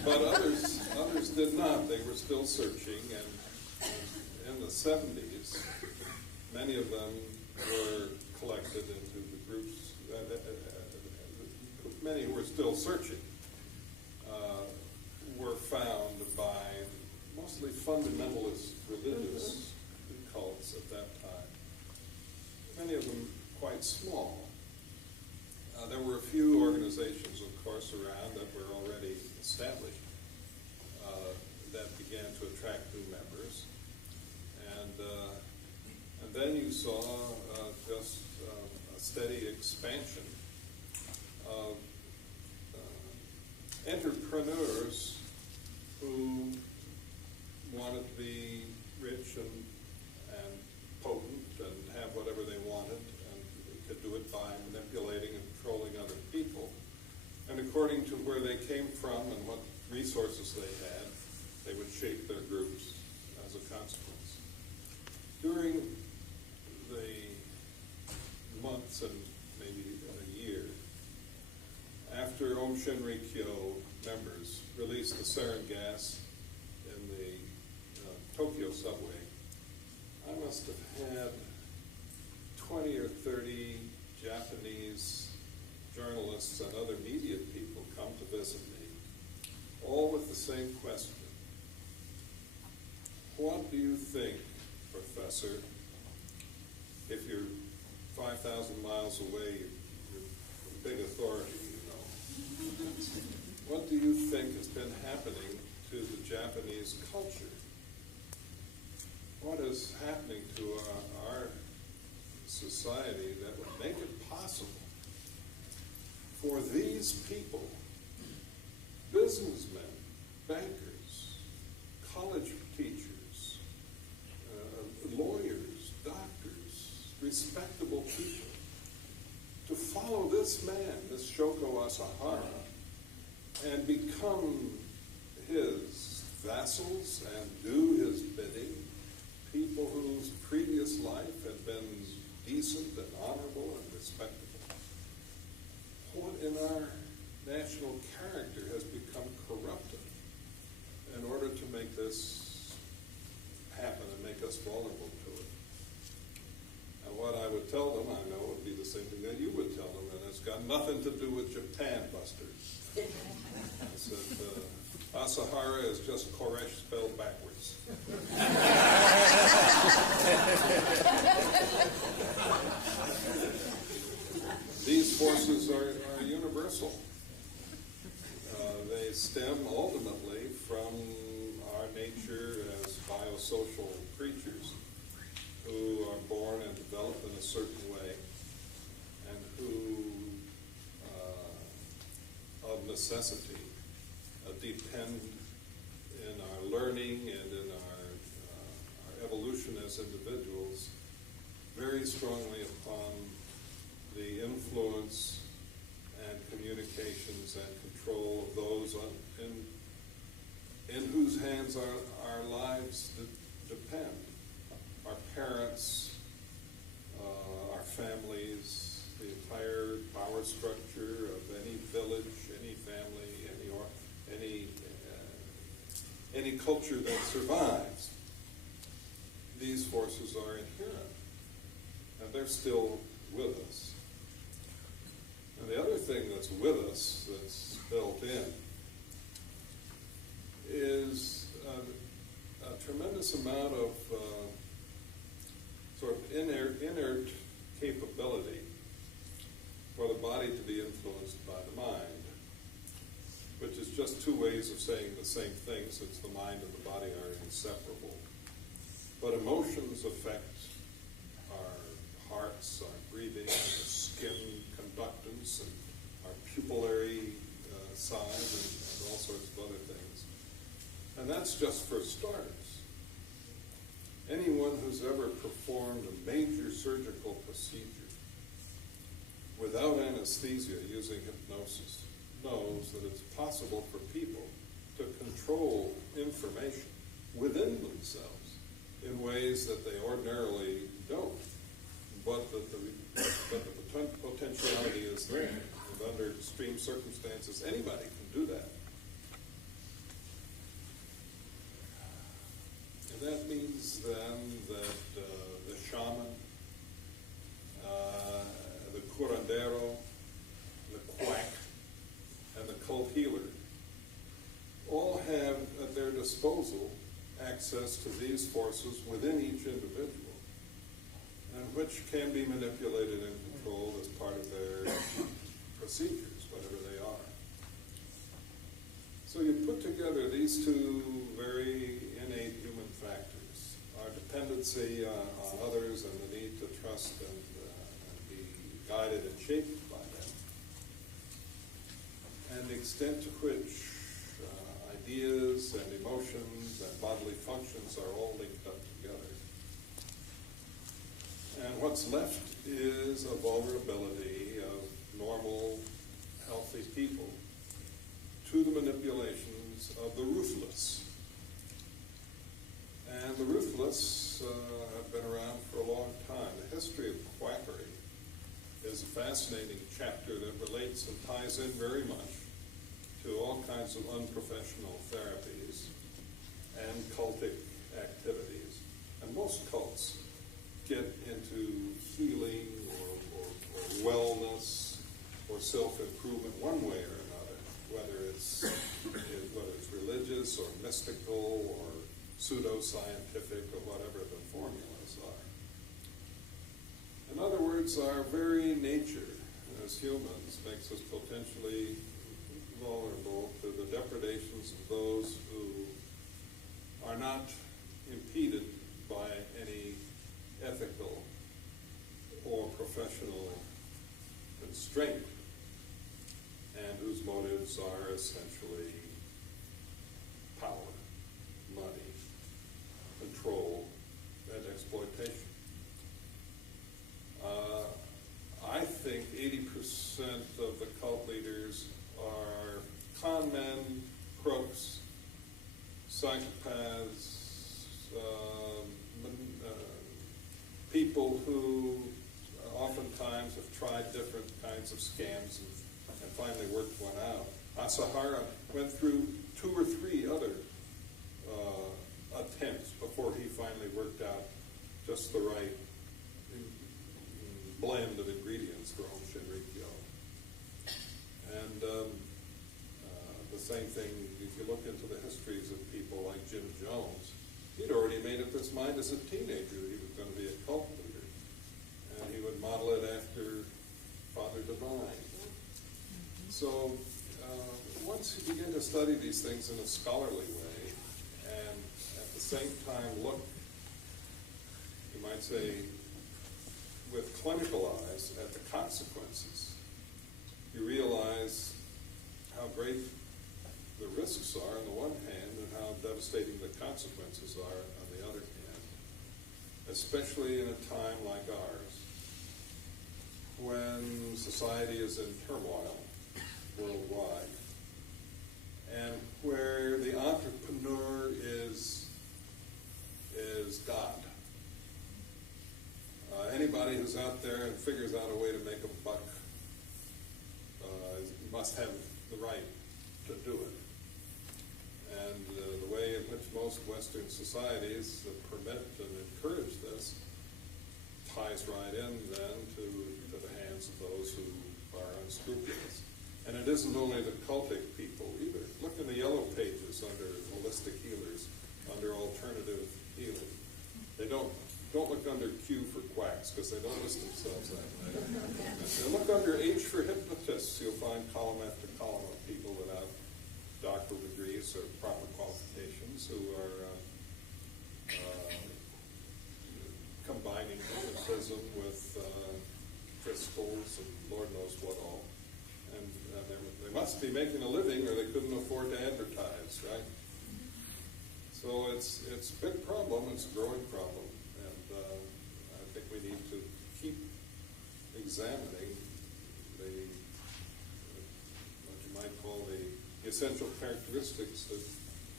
But others did not. They were still searching, and in the 70s, many of them were collected into the groups. Many who were still searching were found by mostly fundamentalist religious cults at that time. Many of them quite small. There were a few organizations, of course, around that were already established that began to attract new members. And then you saw just a steady expansion of entrepreneurs who wanted to be rich and potent and have whatever they wanted, and could do it by manipulating and controlling other people. And according to where they came from and what resources they had, they would shape their groups as a consequence. During the months and maybe a year after Aum Shinrikyo members released the sarin gas in the Tokyo subway, I must have had 20 or 30 Japanese journalists and other media people come to visit me, all with the same question. What do you think, Professor, if you're 5,000 miles away, you're a big authority, you know. What do you think has been happening to the Japanese culture? What is happening to our society that would make it possible for these people, businessmen, bankers, college teachers, lawyers, doctors, respectable people, to follow this man, this Shoko Asahara, and become his vassals and do his bidding, people whose previous life had been decent and honorable and respectable. What in our national character has become corrupted in order to make this happen and make us vulnerable to it? And what I would tell them, I know, would be the same thing that you would tell them, and it's got nothing to do with Japan, busters. I said, Asahara is just Koresh spelled backwards. These forces are universal. They stem ultimately from our nature as biosocial creatures who are born and develop in a certain way, and who, of necessity, depend in our learning and in our evolution as individuals very strongly upon the influence and communication manipulations and control of those in whose hands our lives depend. Our parents, our families, the entire power structure of any village, any family, any culture that survives. These forces are inherent, and they're still with us. And the other thing that's with us, that's built in, is a tremendous amount of sort of inert capability for the body to be influenced by the mind, which is just two ways of saying the same thing, since the mind and the body are inseparable. But emotions affect our hearts, our breathing, our skin conductance, and our pupillary size, and all sorts of other things. And that's just for starters. Anyone who's ever performed a major surgical procedure without anesthesia using hypnosis knows that it's possible for people to control information within themselves in ways that they ordinarily don't, but that the potentiality is there. And under extreme circumstances, anybody can do that. And that means then that the shaman, the curandero, the quack, and the cult healer all have at their disposal access to these forces within each individual, and which can be manipulated and controlled as part of their procedures, whatever they are. So you put together these two very innate human factors, our dependency on others and the need to trust and be guided and shaped by them, and the extent to which ideas and emotions and bodily functions are all linked up together. And what's left is a vulnerability of normal, healthy people to the manipulations of the ruthless. And the ruthless have been around for a long time. The history of quackery is a fascinating chapter that relates and ties in very much to all kinds of unprofessional therapies and cultic activities. And most cults get into healing or wellness or self-improvement one way or another, whether it's religious or mystical or pseudo-scientific or whatever the formulas are. In other words, our very nature as humans makes us potentially vulnerable to the depredations of those who are not impeded by any ethical or professional constraint, and whose motives are essentially power, money, control, and exploitation. I think 80% of the cult leaders are con men, crooks, psychopaths, people who oftentimes have tried different kinds of scams and finally worked one out. Asahara went through 2 or 3 other attempts before he finally worked out just the right blend of ingredients for Om Shinrikyo. And the same thing, if you look into the histories of people like Jim Jones, he'd already made up his mind as a teenager that he was going to be a cult leader. And he would model it after Father Divine. So once you begin to study these things in a scholarly way, and at the same time look, you might say, with clinical eyes at the consequences, you realize how great the risks are on the one hand and how devastating the consequences are on the other hand, especially in a time like ours when society is in turmoil worldwide, and where the entrepreneur is God. Anybody who's out there and figures out a way to make a buck must have the right to do it. And the way in which most Western societies permit and encourage this ties right in then to the hands of those who are unscrupulous. And it isn't only the cultic people either. Look in the yellow pages under holistic healers, under alternative healing. They don't look under Q for quacks, because they don't list themselves that way. And look under H for hypnotists. You'll find column after column of people without doctoral degrees or proper qualifications who are combining hypnotism with crystals and Lord knows what all. And they must be making a living or they couldn't afford to advertise, right? So it's a big problem. It's a growing problem. And I think we need to keep examining what you might call the essential characteristics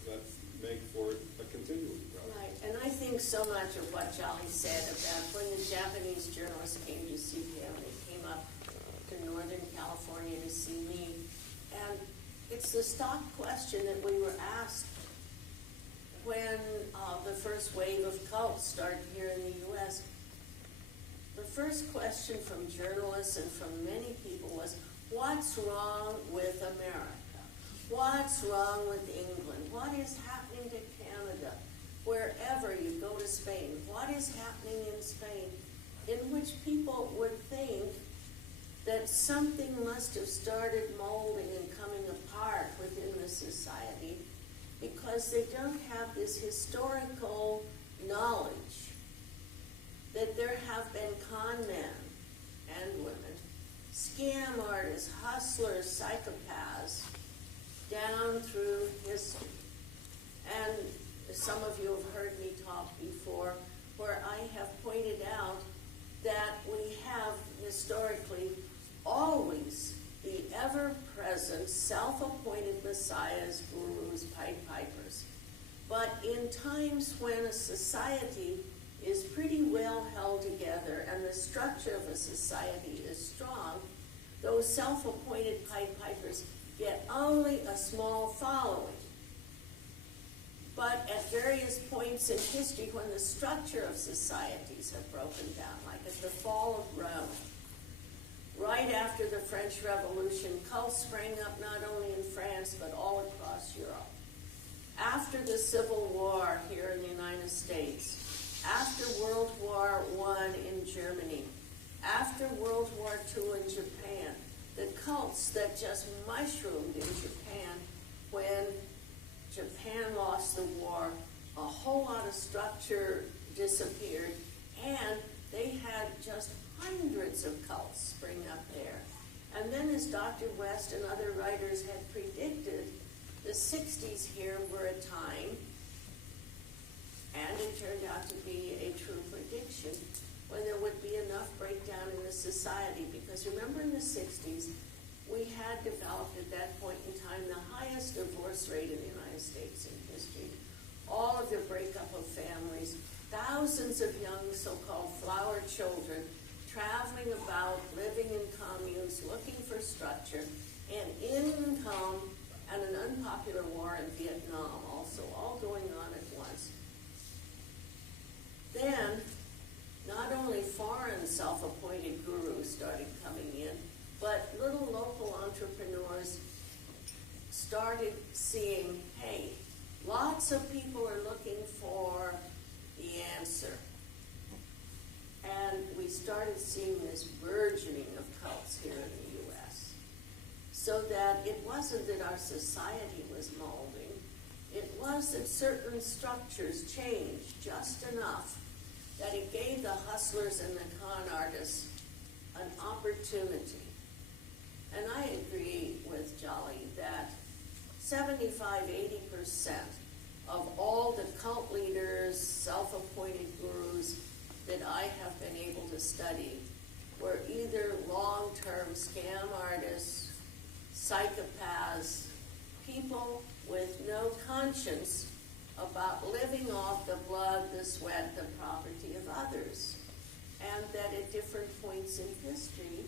that make for a continuing problem. Right, and I think so much of what Jolly said about when the Japanese journalist came to see him, he came up to Northern California to see me, and it's the stock question that we were asked when the first wave of cults started here in the U.S. The first question from journalists and from many people was, what's wrong with America? What's wrong with England? What is happening to Canada? Wherever you go to Spain, what is happening in Spain? In which people would think that something must have started molding and coming apart within the society because they don't have this historical knowledge that there have been con men and women, scam artists, hustlers, psychopaths, down through history. And some of you have heard me talk before where I have pointed out that we have historically always the ever-present self-appointed messiahs, gurus, Pied Pipers. But in times when a society is pretty well held together and the structure of a society is strong, those self-appointed Pied Pipers get only a small following. But at various points in history when the structure of societies have broken down, like at the fall of Rome, right after the French Revolution, cults sprang up not only in France but all across Europe. After the Civil War here in the United States, after World War I in Germany, after World War II in Japan, the cults that just mushroomed in Japan when Japan lost the war, a whole lot of structure disappeared, and they had just hundreds of cults spring up there. And then as Dr. West and other writers had predicted, the 60s here were a time, and it turned out to be a true prediction, when there would be enough breakdown in the society. Because remember in the 60s, we had developed at that point in time the highest divorce rate in the United States in history. All of the breakup of families, thousands of young so-called flower children traveling about, living in communes, looking for structure, and income, and an unpopular war in Vietnam also, all going on at once. Then, not only foreign self-appointed gurus started coming in, but little local entrepreneurs started seeing, hey, lots of people are looking for the answer. And we started seeing this burgeoning of cults here in the U.S. So that it wasn't that our society was molding, it was that certain structures changed just enough that it gave the hustlers and the con artists an opportunity. And I agree with Jolly that 75–80% of all the cult leaders, self-appointed gurus that I have been able to study were either long-term scam artists psychopaths, people with no conscience about living off the blood, the sweat, the property of others. And that at different points in history,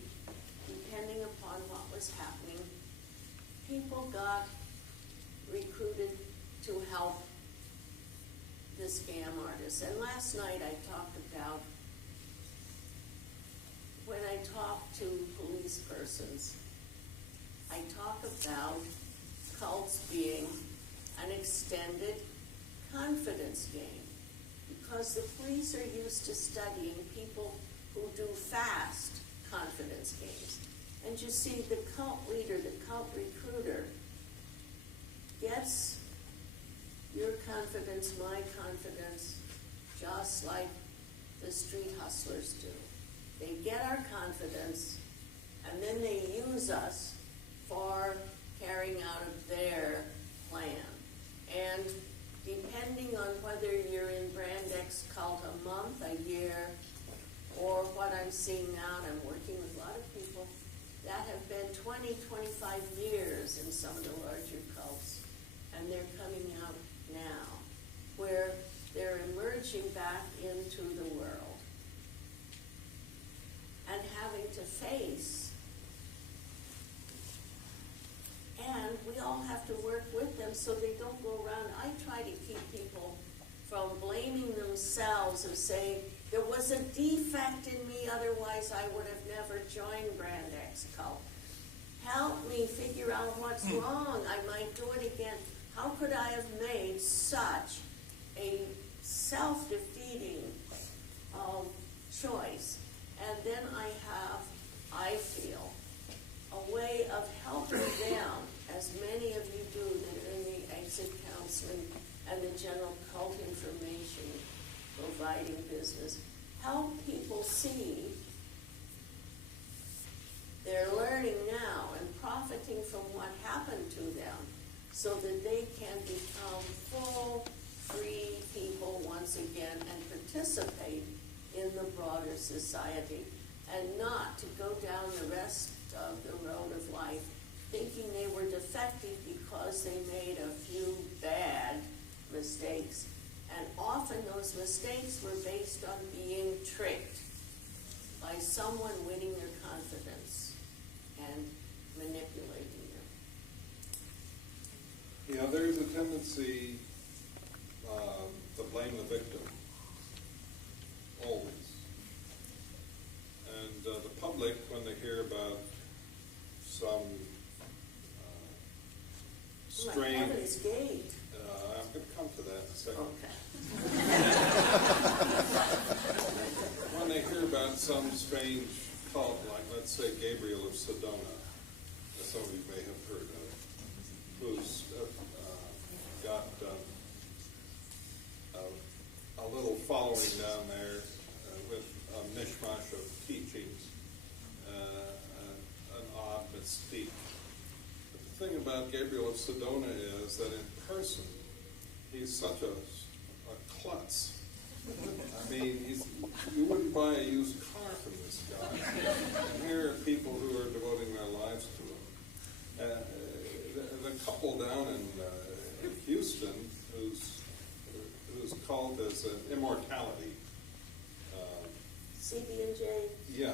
depending upon what was happening, people got recruited to help the scam artists. And last night I talked about, when I talk to police persons, I talk about cults being an extended confidence game. Because the police are used to studying people who do fast confidence games. And you see, the cult leader, the cult recruiter, gets your confidence, my confidence, just like the street hustlers do. They get our confidence, and then they use us for carrying out of their plan. And depending on whether you're in Brand X cult a month, a year, or what I'm seeing now, and I'm working with a lot of people that have been 20, 25 years in some of the larger cults, and they're coming out now, where they're emerging back into the world and having to face. And we all have to work with them so they don't go around. I try to keep people from blaming themselves and saying, there was a defect in me, otherwise I would have never joined Brand X cult. Help me figure out what's wrong. I might do it again. How could I have made such a self-defeating choice? And then I feel, a way of helping them, as many of you do that are in the exit counseling and the general cult information providing business, help people see they're learning now and profiting from what happened to them so that they can become full, free people once again and participate in the broader society, and not to go down the rest of the road of life thinking they were defective because they made a few bad mistakes. And often those mistakes were based on being tricked by someone winning their confidence and manipulating them. Yeah, there's a tendency to blame the victim, always. And the public, when they hear about some Like strange... Heaven's Gate. I'm going to come to that in a second. Okay. When they hear about some strange cult, like let's say Gabriel of Sedona, that some of you may have heard of, who's got a little following down there with a mishmash of teachings, an odd mystique. But the thing about Gabriel of Sedona is that in person, he's such a klutz. I mean, you wouldn't buy a used car from this guy. And here are people who are devoting their lives to him. The couple down in Houston, whose cult is an immortality. CB&J. Yeah.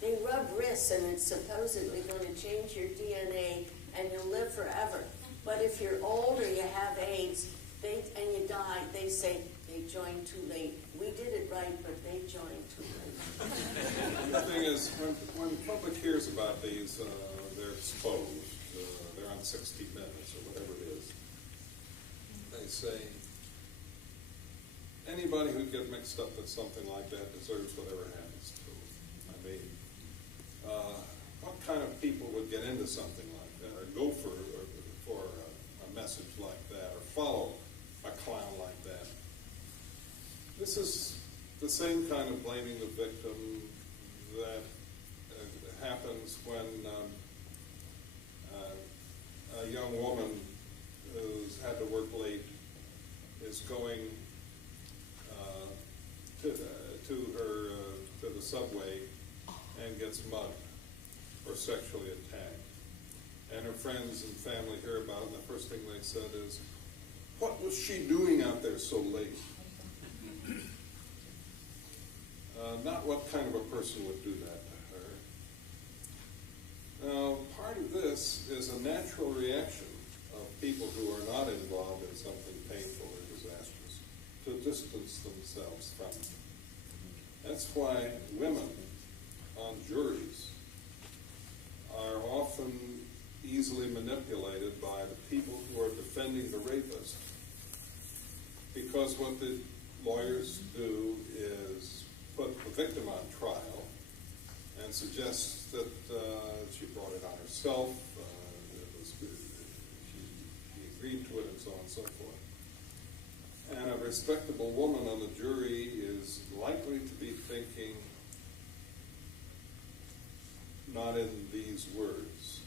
They rub wrists, and it's supposedly going to change your DNA, and you'll live forever. But if you're old or you have AIDS, and you die, they say they joined too late. We did it right, but they joined too late. The thing is, when the public hears about these, they're exposed. They're on 60 Minutes or whatever it is. They say, anybody who gets mixed up with something like that deserves whatever happens to them. I mean, what kind of people would get into something like that, or go for a message like that, or follow a clown like that? This is the same kind of blaming the victim that happens when a young woman who's had to work late is going to the subway and gets mugged or sexually attacked. and her friends and family hear about it, and the first thing they said is, "What was she doing out there so late?" Not what kind of a person would do that to her. Now, part of this is a natural reaction of people who are not involved in something painful or disastrous to distance themselves from it. That's why women on juries are often easily manipulated by the people who are defending the rapist, because what the lawyers do is put the victim on trial and suggest that she brought it on herself, she agreed to it, and so on and so forth. And a respectable woman on the jury is likely to be thinking not in these words.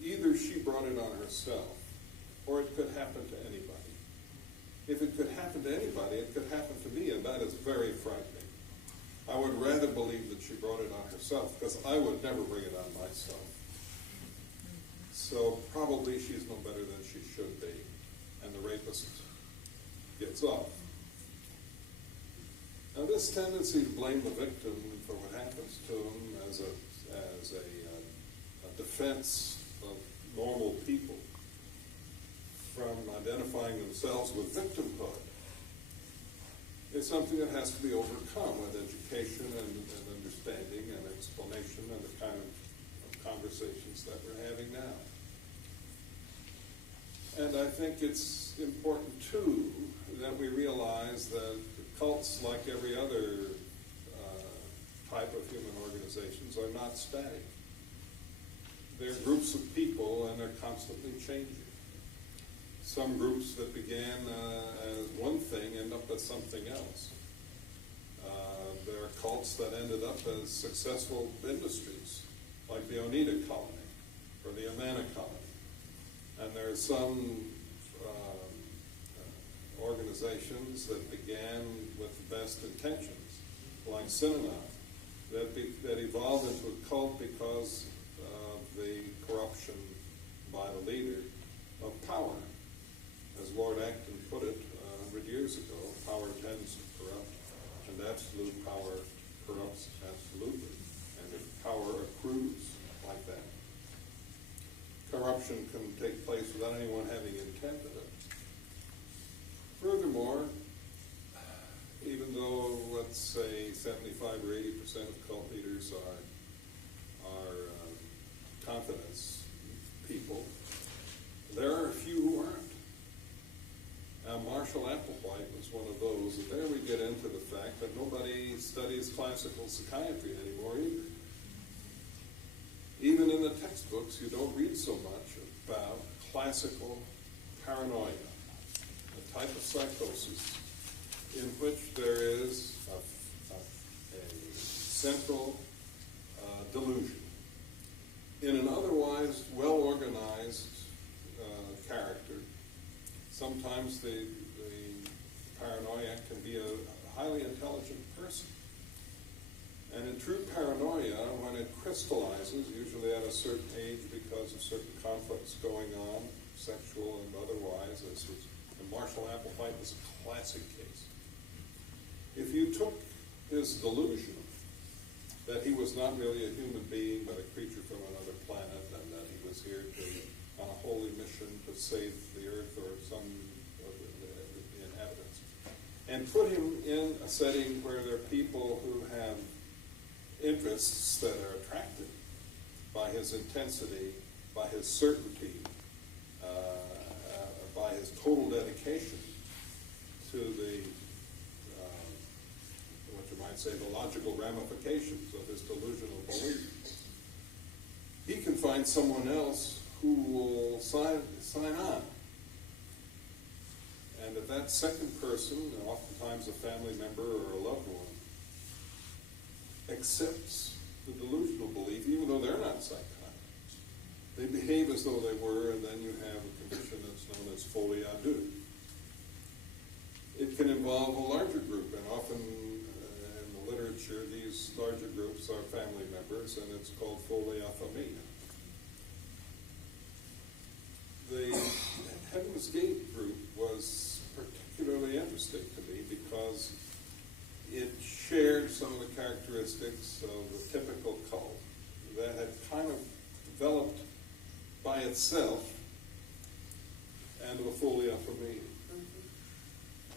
Either she brought it on herself, or it could happen to anybody. If it could happen to anybody, it could happen to me, and that is very frightening. I would rather believe that she brought it on herself, because I would never bring it on myself. So probably she's no better than she should be, and the rapist gets off. Now, this tendency to blame the victim for what happens to him as a defense of normal people from identifying themselves with victimhood is something that has to be overcome with education and understanding and explanation and the kind of conversations that we're having now. And I think it's important, too, that we realize that cults, like every other type of human organizations, are not static. They're groups of people, and they're constantly changing. Some groups that began as one thing end up as something else. There are cults that ended up as successful industries, like the Oneida colony or the Amana colony. And there are some organizations that began with the best intentions, like Synagogue, that evolved into a cult because of the corruption by the leader of power. As Lord Acton put it 100 years ago, power tends to corrupt, and absolute power corrupts absolutely. And if power accrues like that, corruption can take place without anyone having intended it. Furthermore, even though, let's say, 75 or 80% of cult leaders are confidence people, there are a few who aren't. Now, Marshall Applewhite was one of those, and there we get into the fact that nobody studies classical psychiatry anymore either. Even in the textbooks, you don't read so much about classical paranoia, a type of psychosis in which there is a central delusion in an otherwise well-organized character. Sometimes the paranoiac can be a highly intelligent person. And in true paranoia, when it crystallizes, usually at a certain age because of certain conflicts going on, sexual and otherwise, and Marshall Applewhite was a classic case. If you took his delusion that he was not really a human being but a creature from another planet, and that he was here on a holy mission to save the earth or some of the inhabitants, and put him in a setting where there are people who have interests that are attracted by his intensity, by his certainty, by his total dedication to the, what you might say, the logical ramifications of his delusional belief. He can find someone else who will sign on. And if that second person, oftentimes a family member or a loved one, accepts the delusional belief, even though they're not psychotics, they behave as though they were, and then you have a condition that's known as folie à deux. It can involve a larger group, and often in the literature, these larger groups are family members, and it's called folie à famille. Martha's Gate group was particularly interesting to me because it shared some of the characteristics of the typical cult that had kind of developed by itself and of a fully affirmated.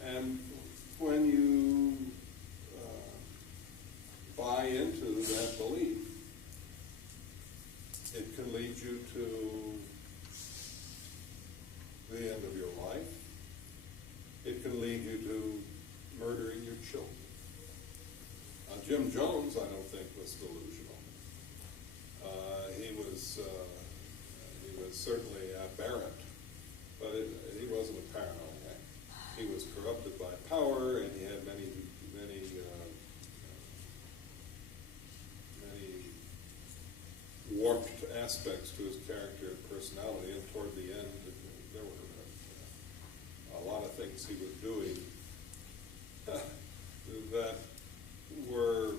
And when you buy into that belief, it can lead you to the end of your life. It can lead you to murdering your children. Jim Jones, I don't think, was delusional. He was certainly aberrant, but he wasn't a paranoid. He was corrupted by power, and he had many warped aspects to his character and personality, and toward the end, there were a lot of things he was doing that were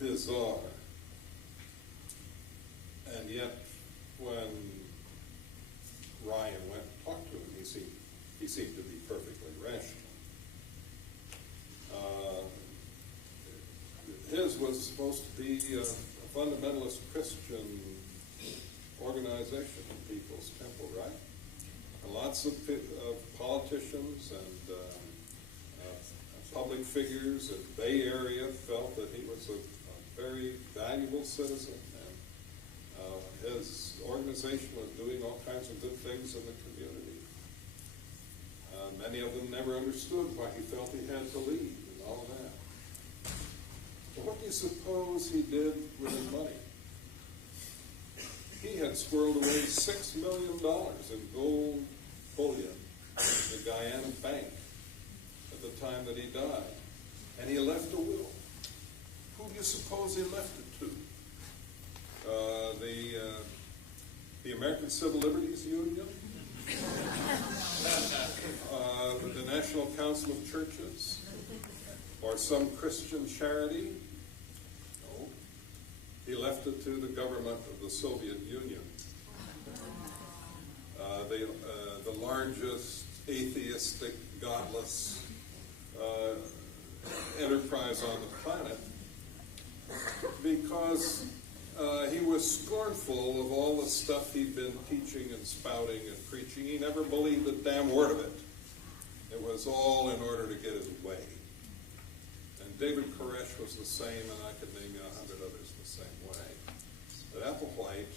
bizarre. And yet, when Ryan went and talked to him, he seemed to be perfectly rational. His was supposed to be a fundamentalist Christian organization, People's Temple, right? And lots of politicians and public figures in the Bay Area felt that he was a very valuable citizen, and his organization was doing all kinds of good things in the community. Many of them never understood why he felt he had to lead and all that. But what do you suppose he did with his money? He had squirreled away $6 million in gold bullion in the Guyana Bank at the time that he died. And he left a will. Who do you suppose he left it to? The American Civil Liberties Union? The National Council of Churches? Or some Christian charity? No. He left it to the government of the Soviet Union. The largest atheistic, godless enterprise on the planet, because he was scornful of all the stuff he'd been teaching and spouting and preaching. He never believed a damn word of it. It was all in order to get his way. And David Koresh was the same, and I could name you 100 others the same way. But Applewhite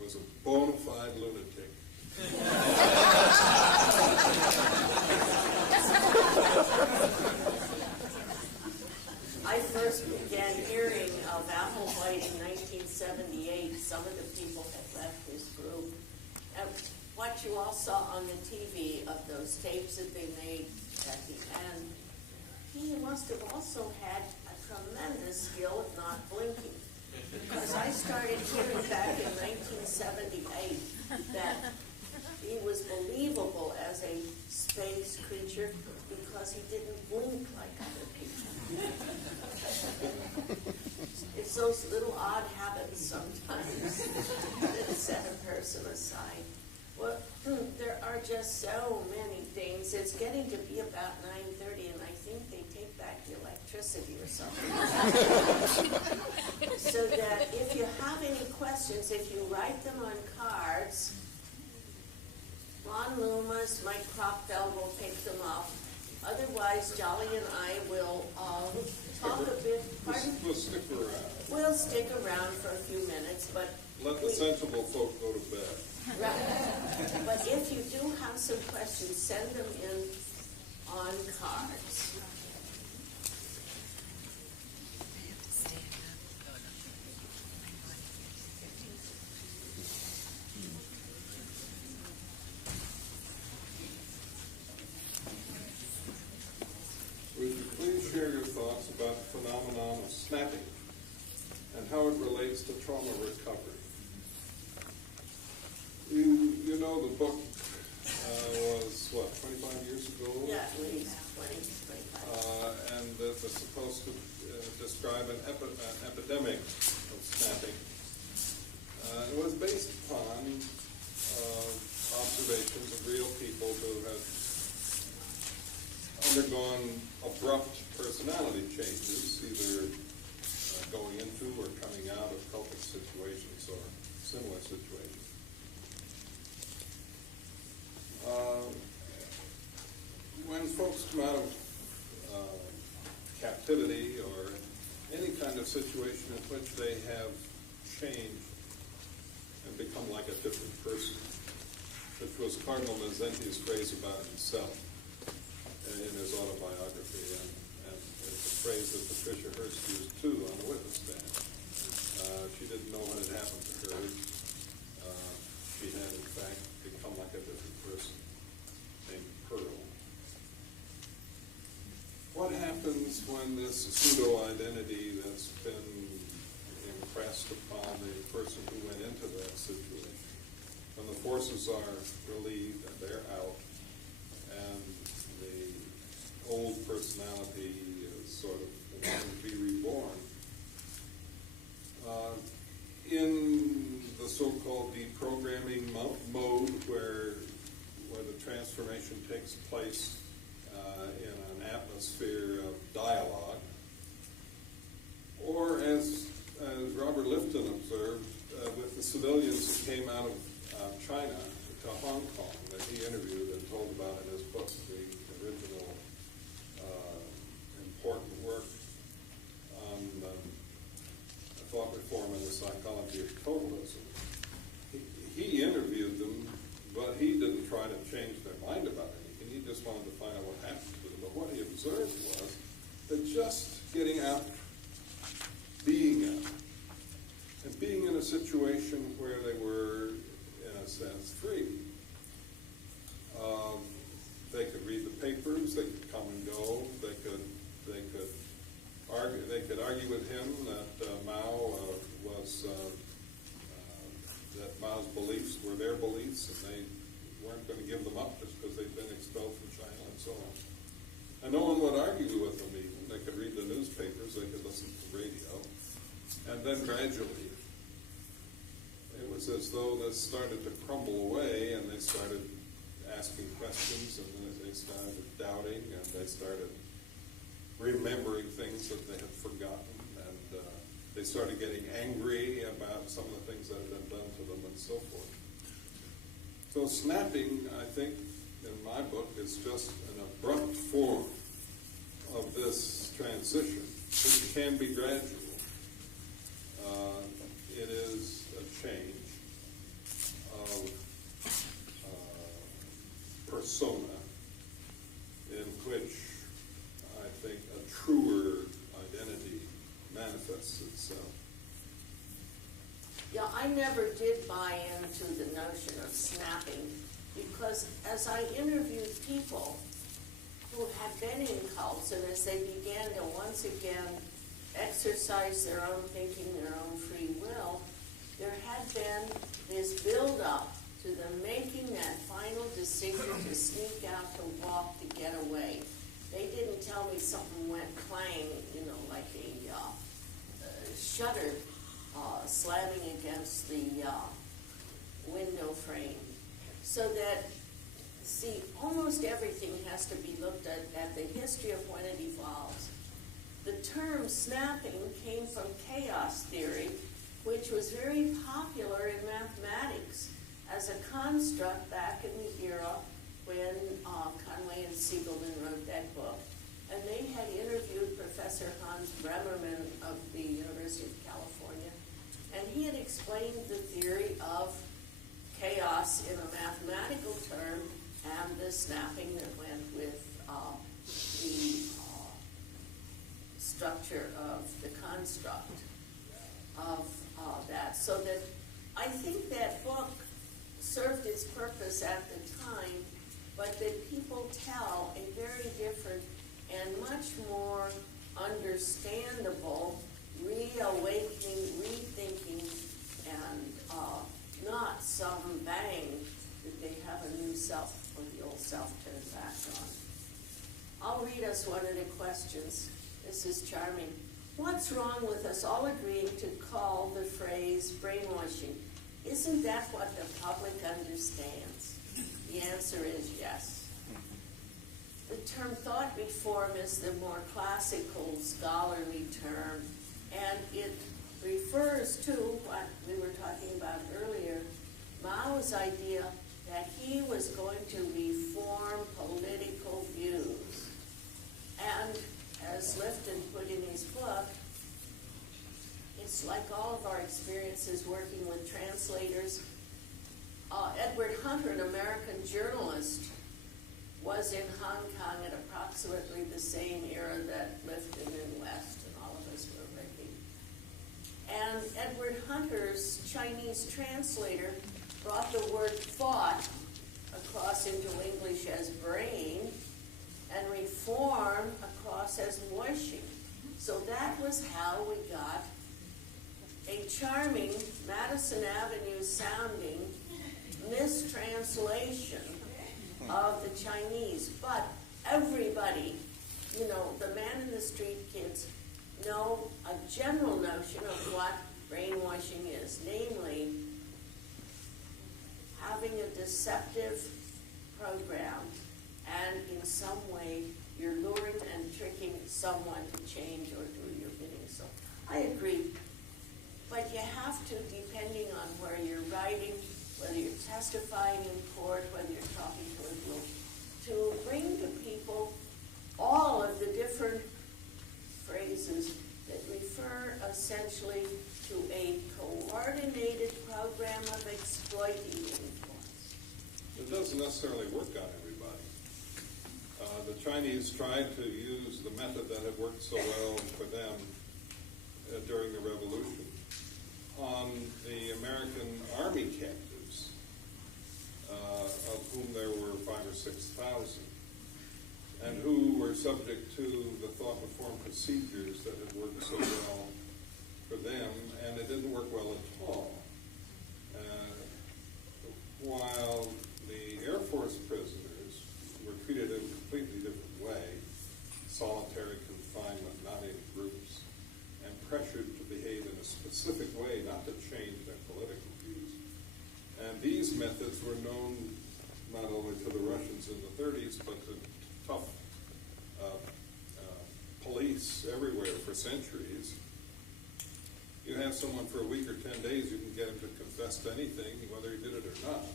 was a bona fide lunatic. I first began hearing of Applewhite in 1978. Some of the people had left his group. And what you all saw on the TV of those tapes that they made at the end, he must have also had a tremendous skill of not blinking. Because I started hearing back in 1978 that he was believable as a space creature because he didn't blink like other people. It's those little odd habits sometimes that set a person aside. Well, there are just so many things. It's getting to be about 9:30, and I think they take back the electricity or something. So that if you have any questions, if you write them on cards, Ron Loomis, Mike Cropfeld will pick them up. Otherwise, Jolly and I will talk a bit. We'll stick around. We'll stick around for a few minutes, but let the sensible folk go to bed. Right. But if you do have some questions, send them in on cards. Would you please share your thoughts about the phenomenon of snapping and how it relates to trauma recovery? You know the book was, 25 years ago? Yeah, at least 20, 25. And it was supposed to describe an epidemic of snapping. It was based upon out of cultic situations or similar situations. When folks come out of captivity or any kind of situation in which they have changed and become like a different person, which was Cardinal Mazzenti's phrase about himself in his autobiography, and it's a phrase that Patricia Hearst used too on the witness stand. She didn't know what had happened to her. She had, in fact, become like a different person named Pearl. What happens when this pseudo-identity that's been impressed upon the person who went into that situation, when the forces are relieved and they're out, and the old personality is sort of wanting to be reborn? In the so-called deprogramming mode, where the transformation takes place in an atmosphere of dialogue, or as Robert Lifton observed, with the civilians who came out of China to Hong Kong that he interviewed and told about in his book, the original important work on thought reform and the psychology of totalism. He interviewed them, but he didn't try to change their mind about anything. He just wanted to find out what happened to them. But what he observed was that just getting out, being out, and being in a situation where they were, in a sense, free. They could read the papers, they could come and go, they could argue with him that that Mao's beliefs were their beliefs, and they weren't going to give them up just because they'd been expelled from China and so on. And no one would argue with them even. They could read the newspapers, they could listen to the radio. And then gradually, it was as though this started to crumble away, and they started asking questions, and then they started doubting, and they started remembering things that they had forgotten, and they started getting angry about some of the things that had been done to them and so forth. So snapping, I think, in my book, is just an abrupt form of this transition, which can be gradual. It is a change of persona in which I think a truer identity manifests itself. Yeah, I never did buy into the notion of snapping, because as I interviewed people who had been in cults, and as they began to once again exercise their own thinking, their own free will, there had been this build-up to them making that final decision to sneak out, to walk, to get away. They didn't tell me something went clang, like a shutter slamming against the window frame. So that, see, almost everything has to be looked at the history of when it evolves. The term snapping came from chaos theory, which was very popular in mathematics as a construct back in the era when Conway and Siegelman wrote that book. And they had interviewed Professor Hans Bremerman of the University of California, and he had explained the theory of chaos in a mathematical term and the snapping that went with the structure of the construct of that. So that I think that book served its purpose at the time, but that people tell a very different and much more understandable reawakening, rethinking, and not some bang that they have a new self or the old self turned back on. I'll read us one of the questions. This is charming. What's wrong with us all agreeing to call the phrase brainwashing? Isn't that what the public understands? The answer is yes. The term thought reform is the more classical scholarly term, and it refers refers to what we were talking about earlier, Mao's idea that he was going to reform political views. And as Lifton put in his book, it's like all of our experiences working with translators. Edward Hunter, an American journalist, was in Hong Kong at approximately the same era that Lifton and West and all of us were working. And Edward Hunter's Chinese translator brought the word thought across into English as brain and reform across as washing. So that was how we got a charming Madison Avenue sounding mistranslation of the Chinese. But everybody, the man in the street kids know a general notion of what brainwashing is, namely having a deceptive program, and in some way you're luring and tricking someone to change or do your bidding. So I agree. But you have to, depending on where you're writing, whether you're testifying in court, whether you're talking to a group, to bring to people all of the different phrases that refer essentially to a coordinated program of exploiting influence. It doesn't necessarily work on everybody. The Chinese tried to use the method that had worked so well for them during the revolution on the American army captives, of whom there were 5,000 or 6,000, and who were subject to the thought reform procedures that had worked so well for them, and it didn't work well at all. While the Air Force prisoners were treated in a completely different way, solitary confinement, not in groups, and pressured to behave in a specific way, not to change their political views. And these methods were known not only to the Russians in the 30s, but to tough police everywhere for centuries. You have someone for a week or 10 days, you can get him to confess to anything, whether he did it or not,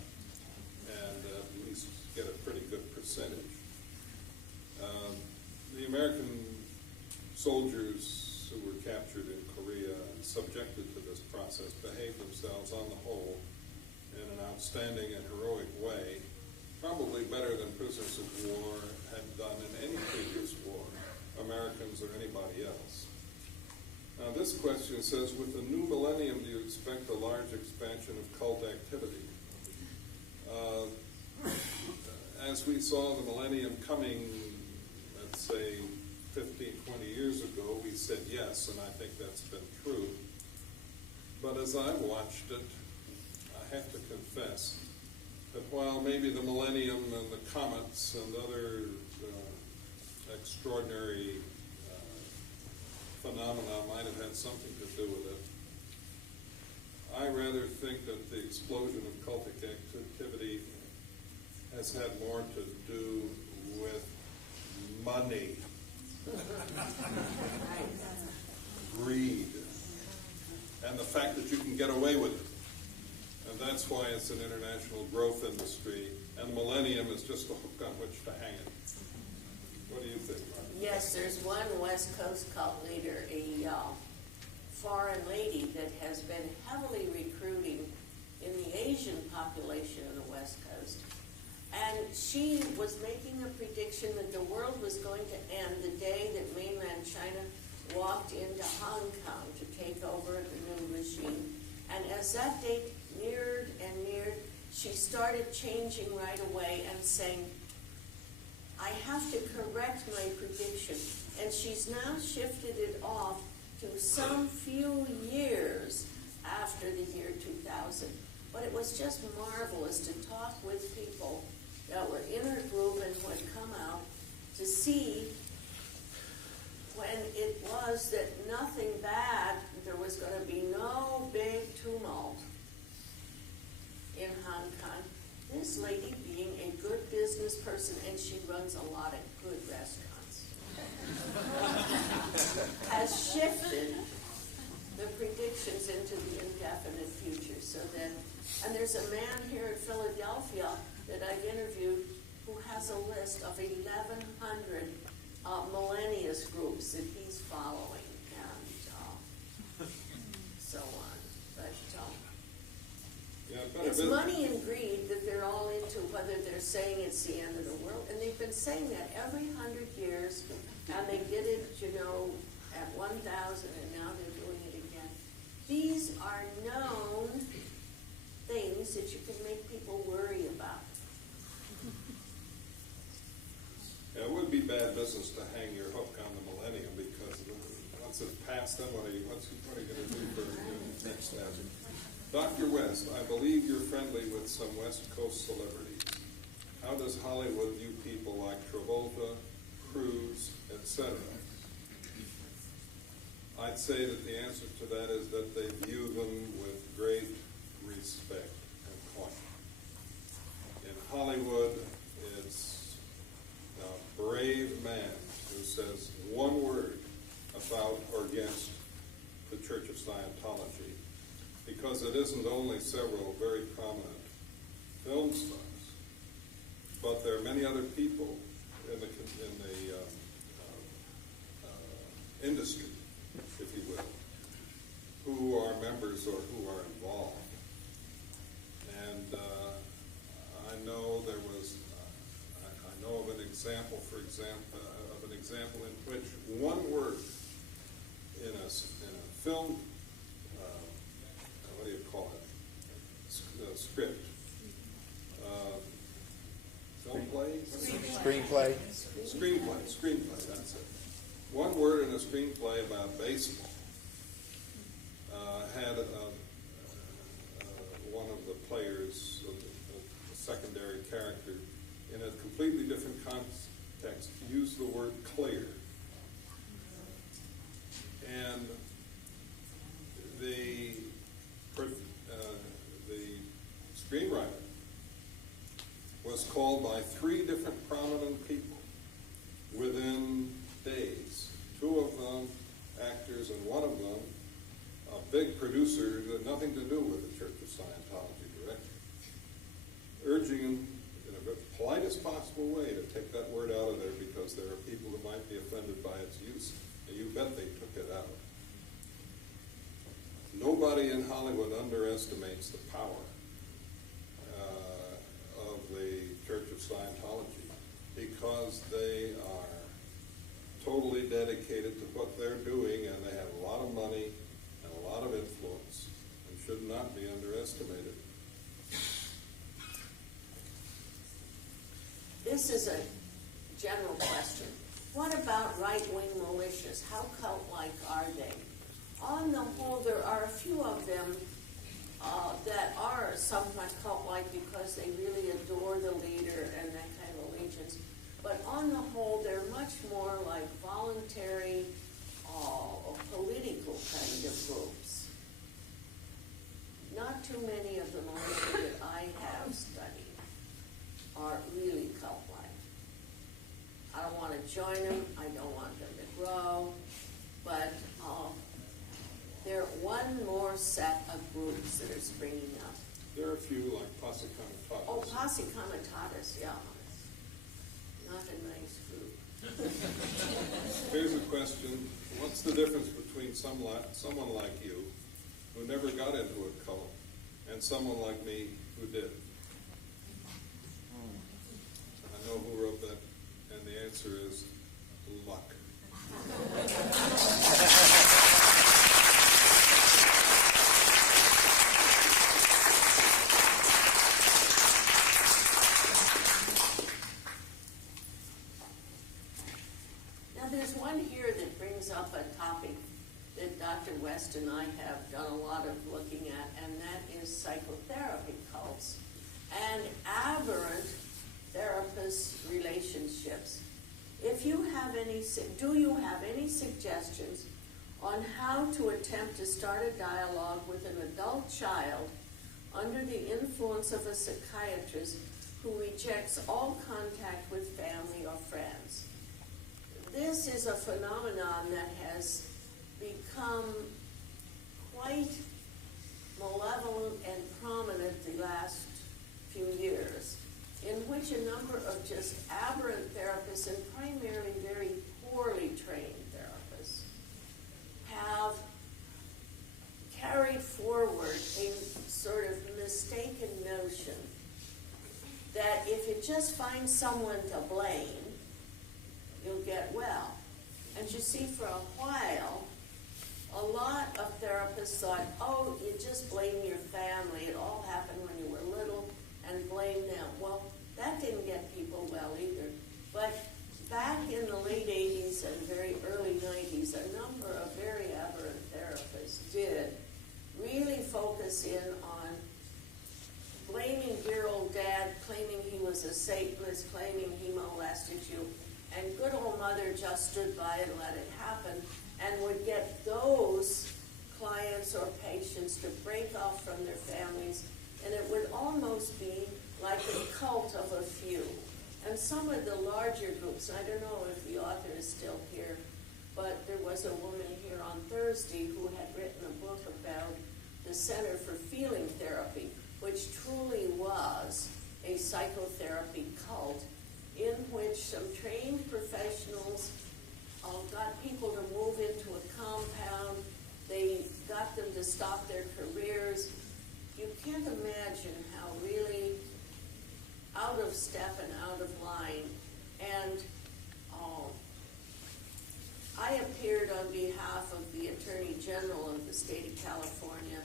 and at least get a pretty good percentage. The American soldiers who were captured in Korea and subjected to this process behaved themselves on the whole in an outstanding and heroic way, probably better than prisoners of war had done in any previous war, Americans or anybody else. Now this question says, with the new millennium, do you expect a large expansion of cult activity? As we saw the millennium coming, let's say 15, 20 years ago, we said yes, and I think that's been true. But as I've watched it, I have to confess that while maybe the millennium and the comets and other extraordinary phenomena might have had something to do with it, I rather think that the explosion of cultic activity has had more to do with money, greed, and the fact that you can get away with it. And that's why it's an international growth industry, and the millennium is just a hook on which to hang it. What do you think, Mark? Yes, there's one West Coast cult leader, a foreign lady that has been heavily recruiting in the Asian population of the West Coast. And she was making a prediction that the world was going to end the day that mainland China walked into Hong Kong to take over the new regime. And as that date neared and neared, she started changing right away and saying, I have to correct my prediction. And she's now shifted it off to some few years after the year 2000. But it was just marvelous to talk with people that were in her group and who had come out to see when it was that nothing bad, there was going to be no big tumult in Hong Kong. This lady, being a good business person, and she runs a lot of good restaurants, has shifted the prediction predictions into the indefinite future. So that, and there's a man here in Philadelphia that I've interviewed who has a list of 1,100 millennials groups that he's following, and so on. But Yeah, it's money and greed that they're all into, whether they're saying it's the end of the world. And they've been saying that every 100 years, and they did it, at 1,000, and now they're doing it again. These are known things that you can make people worry about. Yeah, it would be bad business to hang your hook on the millennium, because once it's passed, then what are you going to do for the next step? Dr. West, I believe you're friendly with some West Coast celebrities. How does Hollywood view people like Travolta, Cruz, etc.? I'd say that the answer to that is that they view them with great respect and caution. In Hollywood, it's a brave man who says one word about or against the Church of Scientology, because it isn't only several very prominent film stars, but there are many other people in the industry, if you will, who are members or who are involved. And I know there was, I know of an example, in which one word in a film, what do you call it, script, film play? Screenplay, that's it. One word in a screenplay about baseball had one of the players, a secondary character, in a completely different context, use the word clear. And the screenwriter was called by 3 different prominent people within days. 2 of them actors, and one of them a big producer that had nothing to do with the Church of Scientology director, urging him in the politest possible way to take that word out of there, because there are people who might be offended by its use. And you bet they took it out. Nobody in Hollywood underestimates the power of the Church of Scientology, because they are totally dedicated to what they're doing, and they have a lot of money and a lot of influence, and should not be underestimated. This is a general question. What about right-wing militias? How cult-like are they? On the whole, there are a few of them that are somewhat cult-like because they really adore the leader and that kind of allegiance. But on the whole, they're much more like voluntary or political kind of groups. Not too many of the militia that I have studied are really cult-like. I don't want to join them. I don't want them to grow. But there are one more set of groups that are springing up. There are a few like Posse Comitatus. Oh, Posse Comitatus, yeah. Not a nice group. Here's a question. What's the difference between someone like you, who never got into a cult, and someone like me who did? I know who wrote that, and the answer is luck. There's one here that brings up a topic that Dr. West and I have done a lot of looking at, and that is psychotherapy cults and aberrant therapist relationships. If you have any, do you have any suggestions on how to attempt to start a dialogue with an adult child under the influence of a psychiatrist who rejects all contact with family or friends? This is a phenomenon that has become quite malevolent and prominent the last few years, in which a number of just aberrant therapists and primarily very poorly trained therapists have carried forward a sort of mistaken notion that if you just find someone to blame, you'll get well. And you see, for a while, a lot of therapists thought, oh, you just blame your family. It all happened when you were little, and blame them. Well, that didn't get people well either. But back in the late 80s and very early 90s, a number of very aberrant therapists did really focus in on blaming dear old dad, claiming he was a Satanist, claiming he molested you, and good old mother just stood by and let it happen, and would get those clients or patients to break off from their families, and it would almost be like a cult of a few. And some of the larger groups, I don't know if the author is still here, but there was a woman here on Thursday who had written a book about the Center for Feeling Therapy, which truly was a psychotherapy cult in which some trained professionals got people to move into a compound. They got them to stop their careers. You can't imagine how really out of step and out of line. And I appeared on behalf of the Attorney General of the state of California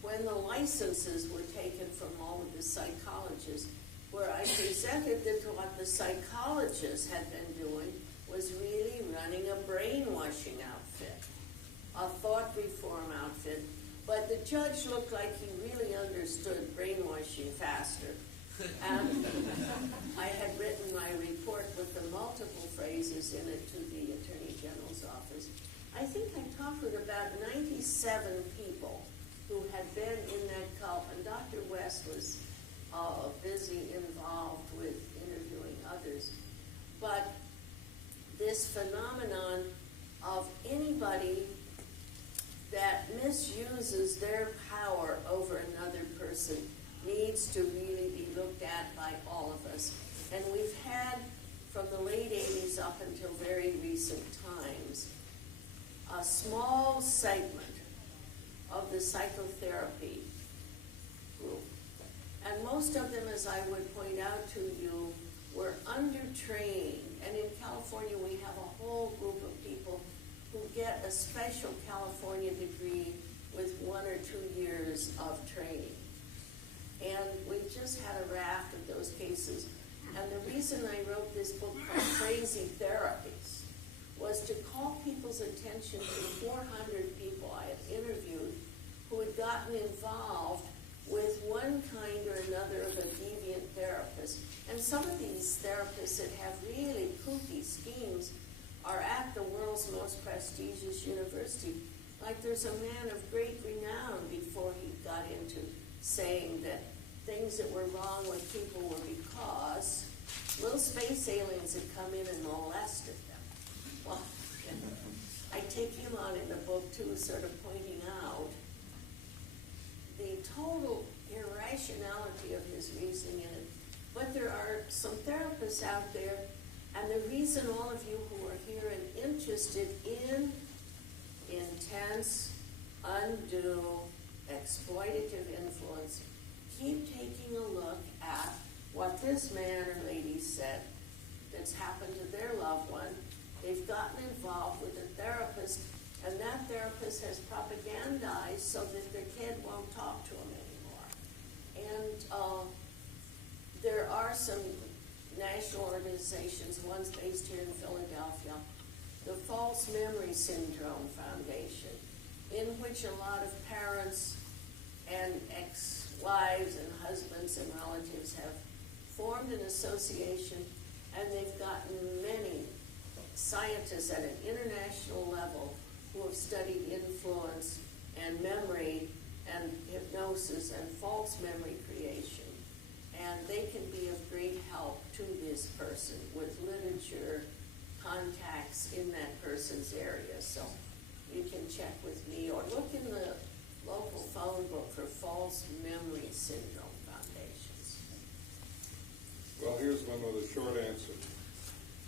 when the licenses were taken from all of the psychologists, where I presented that what the psychologists had been doing was really running a brainwashing outfit, a thought reform outfit. But the judge looked like he really understood brainwashing faster. And I had written my report with the multiple phrases in it to the Attorney General's office. I think I talked with about 97 people who had been in that cult, and Dr. West was busy involved with interviewing others. But this phenomenon of anybody that misuses their power over another person needs to really be looked at by all of us. And we've had, from the late 80s up until very recent times, a small segment of the psychotherapy group. And most of them, as I would point out to you, were undertrained. And in California, we have a whole group of people who get a special California degree with 1 or 2 years of training. And we just had a raft of those cases. And the reason I wrote this book called Crazy Therapies was to call people's attention to 400 people I had interviewed who had gotten involved with one kind or another of a deviant therapist. And some of these therapists that have really kooky schemes are at the world's most prestigious university. Like there's a man of great renown before he got into saying that things that were wrong with people were because little space aliens had come in and molested them. Well, I take him on in the book too, sort of pointing out the total irrationality of his reasoning in it. But there are some therapists out there, and the reason all of you who are here and interested in intense, undue, exploitative influence, keep taking a look at what this man or lady said that's happened to their loved one. They've gotten involved with a therapist, and that therapist has propagandized so that their kid won't talk to him anymore. And there are some national organizations, one's based here in Philadelphia, the False Memory Syndrome Foundation, in which a lot of parents and ex-wives and husbands and relatives have formed an association, and they've gotten many scientists at an international level who have studied influence and memory and hypnosis and false memory creation. And they can be of great help to this person with literature, contacts in that person's area. So you can check with me or look in the local phone book for false memory syndrome foundations. Well, here's one with a short answer.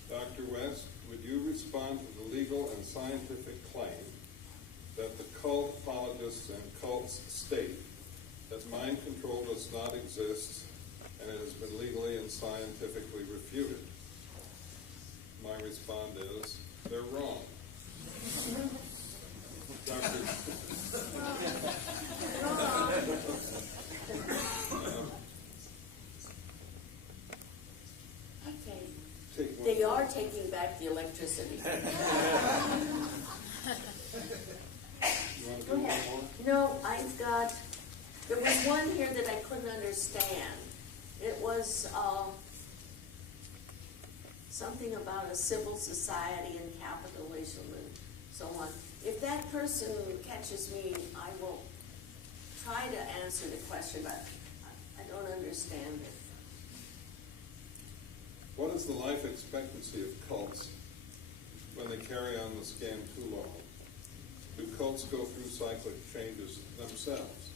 Dr. West, would you respond to the legal and scientific claim that the cult apologists and cults state that mind control does not exist and it has been legally and scientifically refuted? My response is, they're wrong. Dr. Okay. Take one. They are taking back the electricity. You want to do Go one ahead. more? No, there was one here that I couldn't understand. It was something about a civil society and capitalism and so on. If that person catches me, I will try to answer the question, but I don't understand it. What is the life expectancy of cults when they carry on the scam too long? Do cults go through cyclic changes themselves?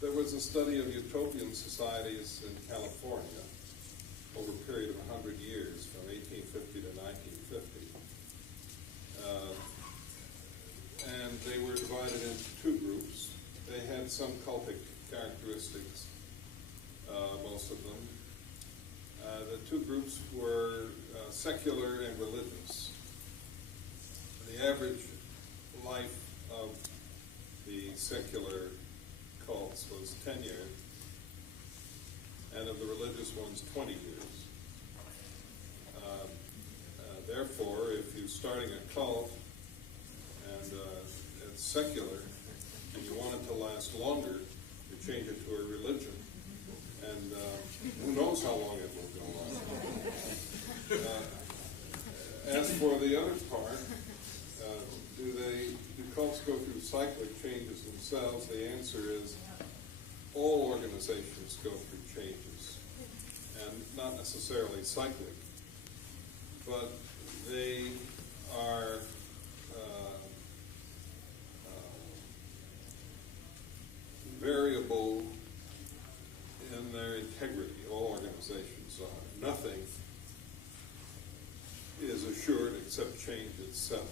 There was a study of utopian societies in California over a period of 100 years, from 1850 to 1950. And they were divided into two groups. They had some cultic characteristics, most of them. The two groups were secular and religious. The average life of the secular cults was 10 years, and of the religious ones, 20 years. Therefore, if you're starting a cult and it's secular and you want it to last longer, you change it to a religion, and who knows how long it will go on. As for the other part, do cults go through cyclic changes themselves? The answer is all organizations go through changes, and not necessarily cyclic, but they are variable in their integrity. All organizations are. Nothing is assured except change itself.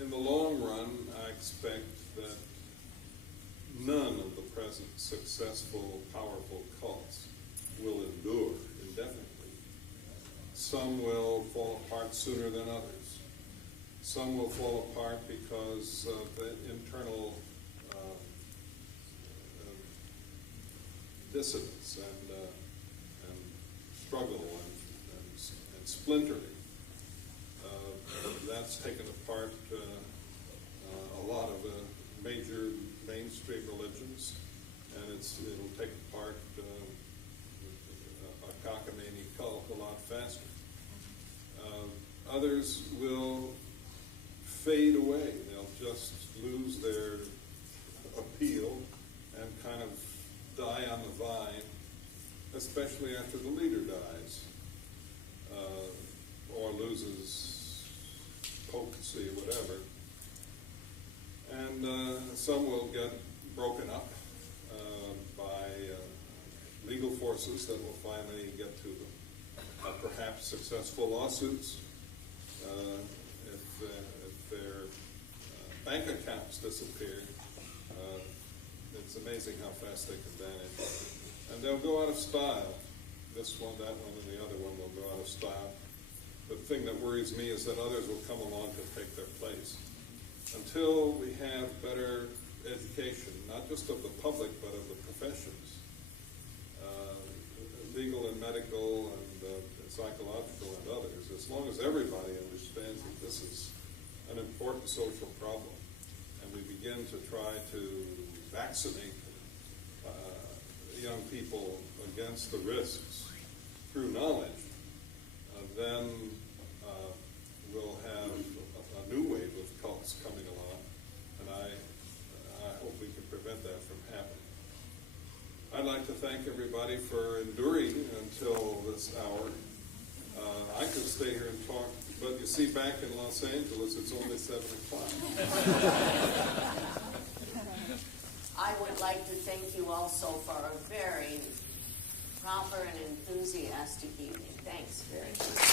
In the long run, I expect that none of the present successful, powerful cults will endure indefinitely. Some will fall apart sooner than others. Some will fall apart because of the internal dissonance and struggle and splintering. That's taken apart a lot of major mainstream religions, and it'll take apart a cockamamie cult a lot faster. Others will fade away. They'll just lose their appeal and kind of die on the vine, especially after the leader dies or loses potency or whatever. And some will get broken up by legal forces that will finally get to them. Perhaps successful lawsuits. If their bank accounts disappear, it's amazing how fast they can vanish. And they'll go out of style. This one, that one, and the other one will go out of style. The thing that worries me is that others will come along to take their place. Until we have better education, not just of the public, but of the professions, legal and medical and psychological and others, as long as everybody understands that this is an important social problem, and we begin to try to vaccinate young people against the risks through knowledge, then we'll have a new wave of cults coming along, and I hope we can prevent that from happening. I'd like to thank everybody for enduring until this hour. I could stay here and talk But you see, back in Los Angeles, it's only 7 o'clock. I would like to thank you also for a very proper and enthusiastic evening. Thanks very much.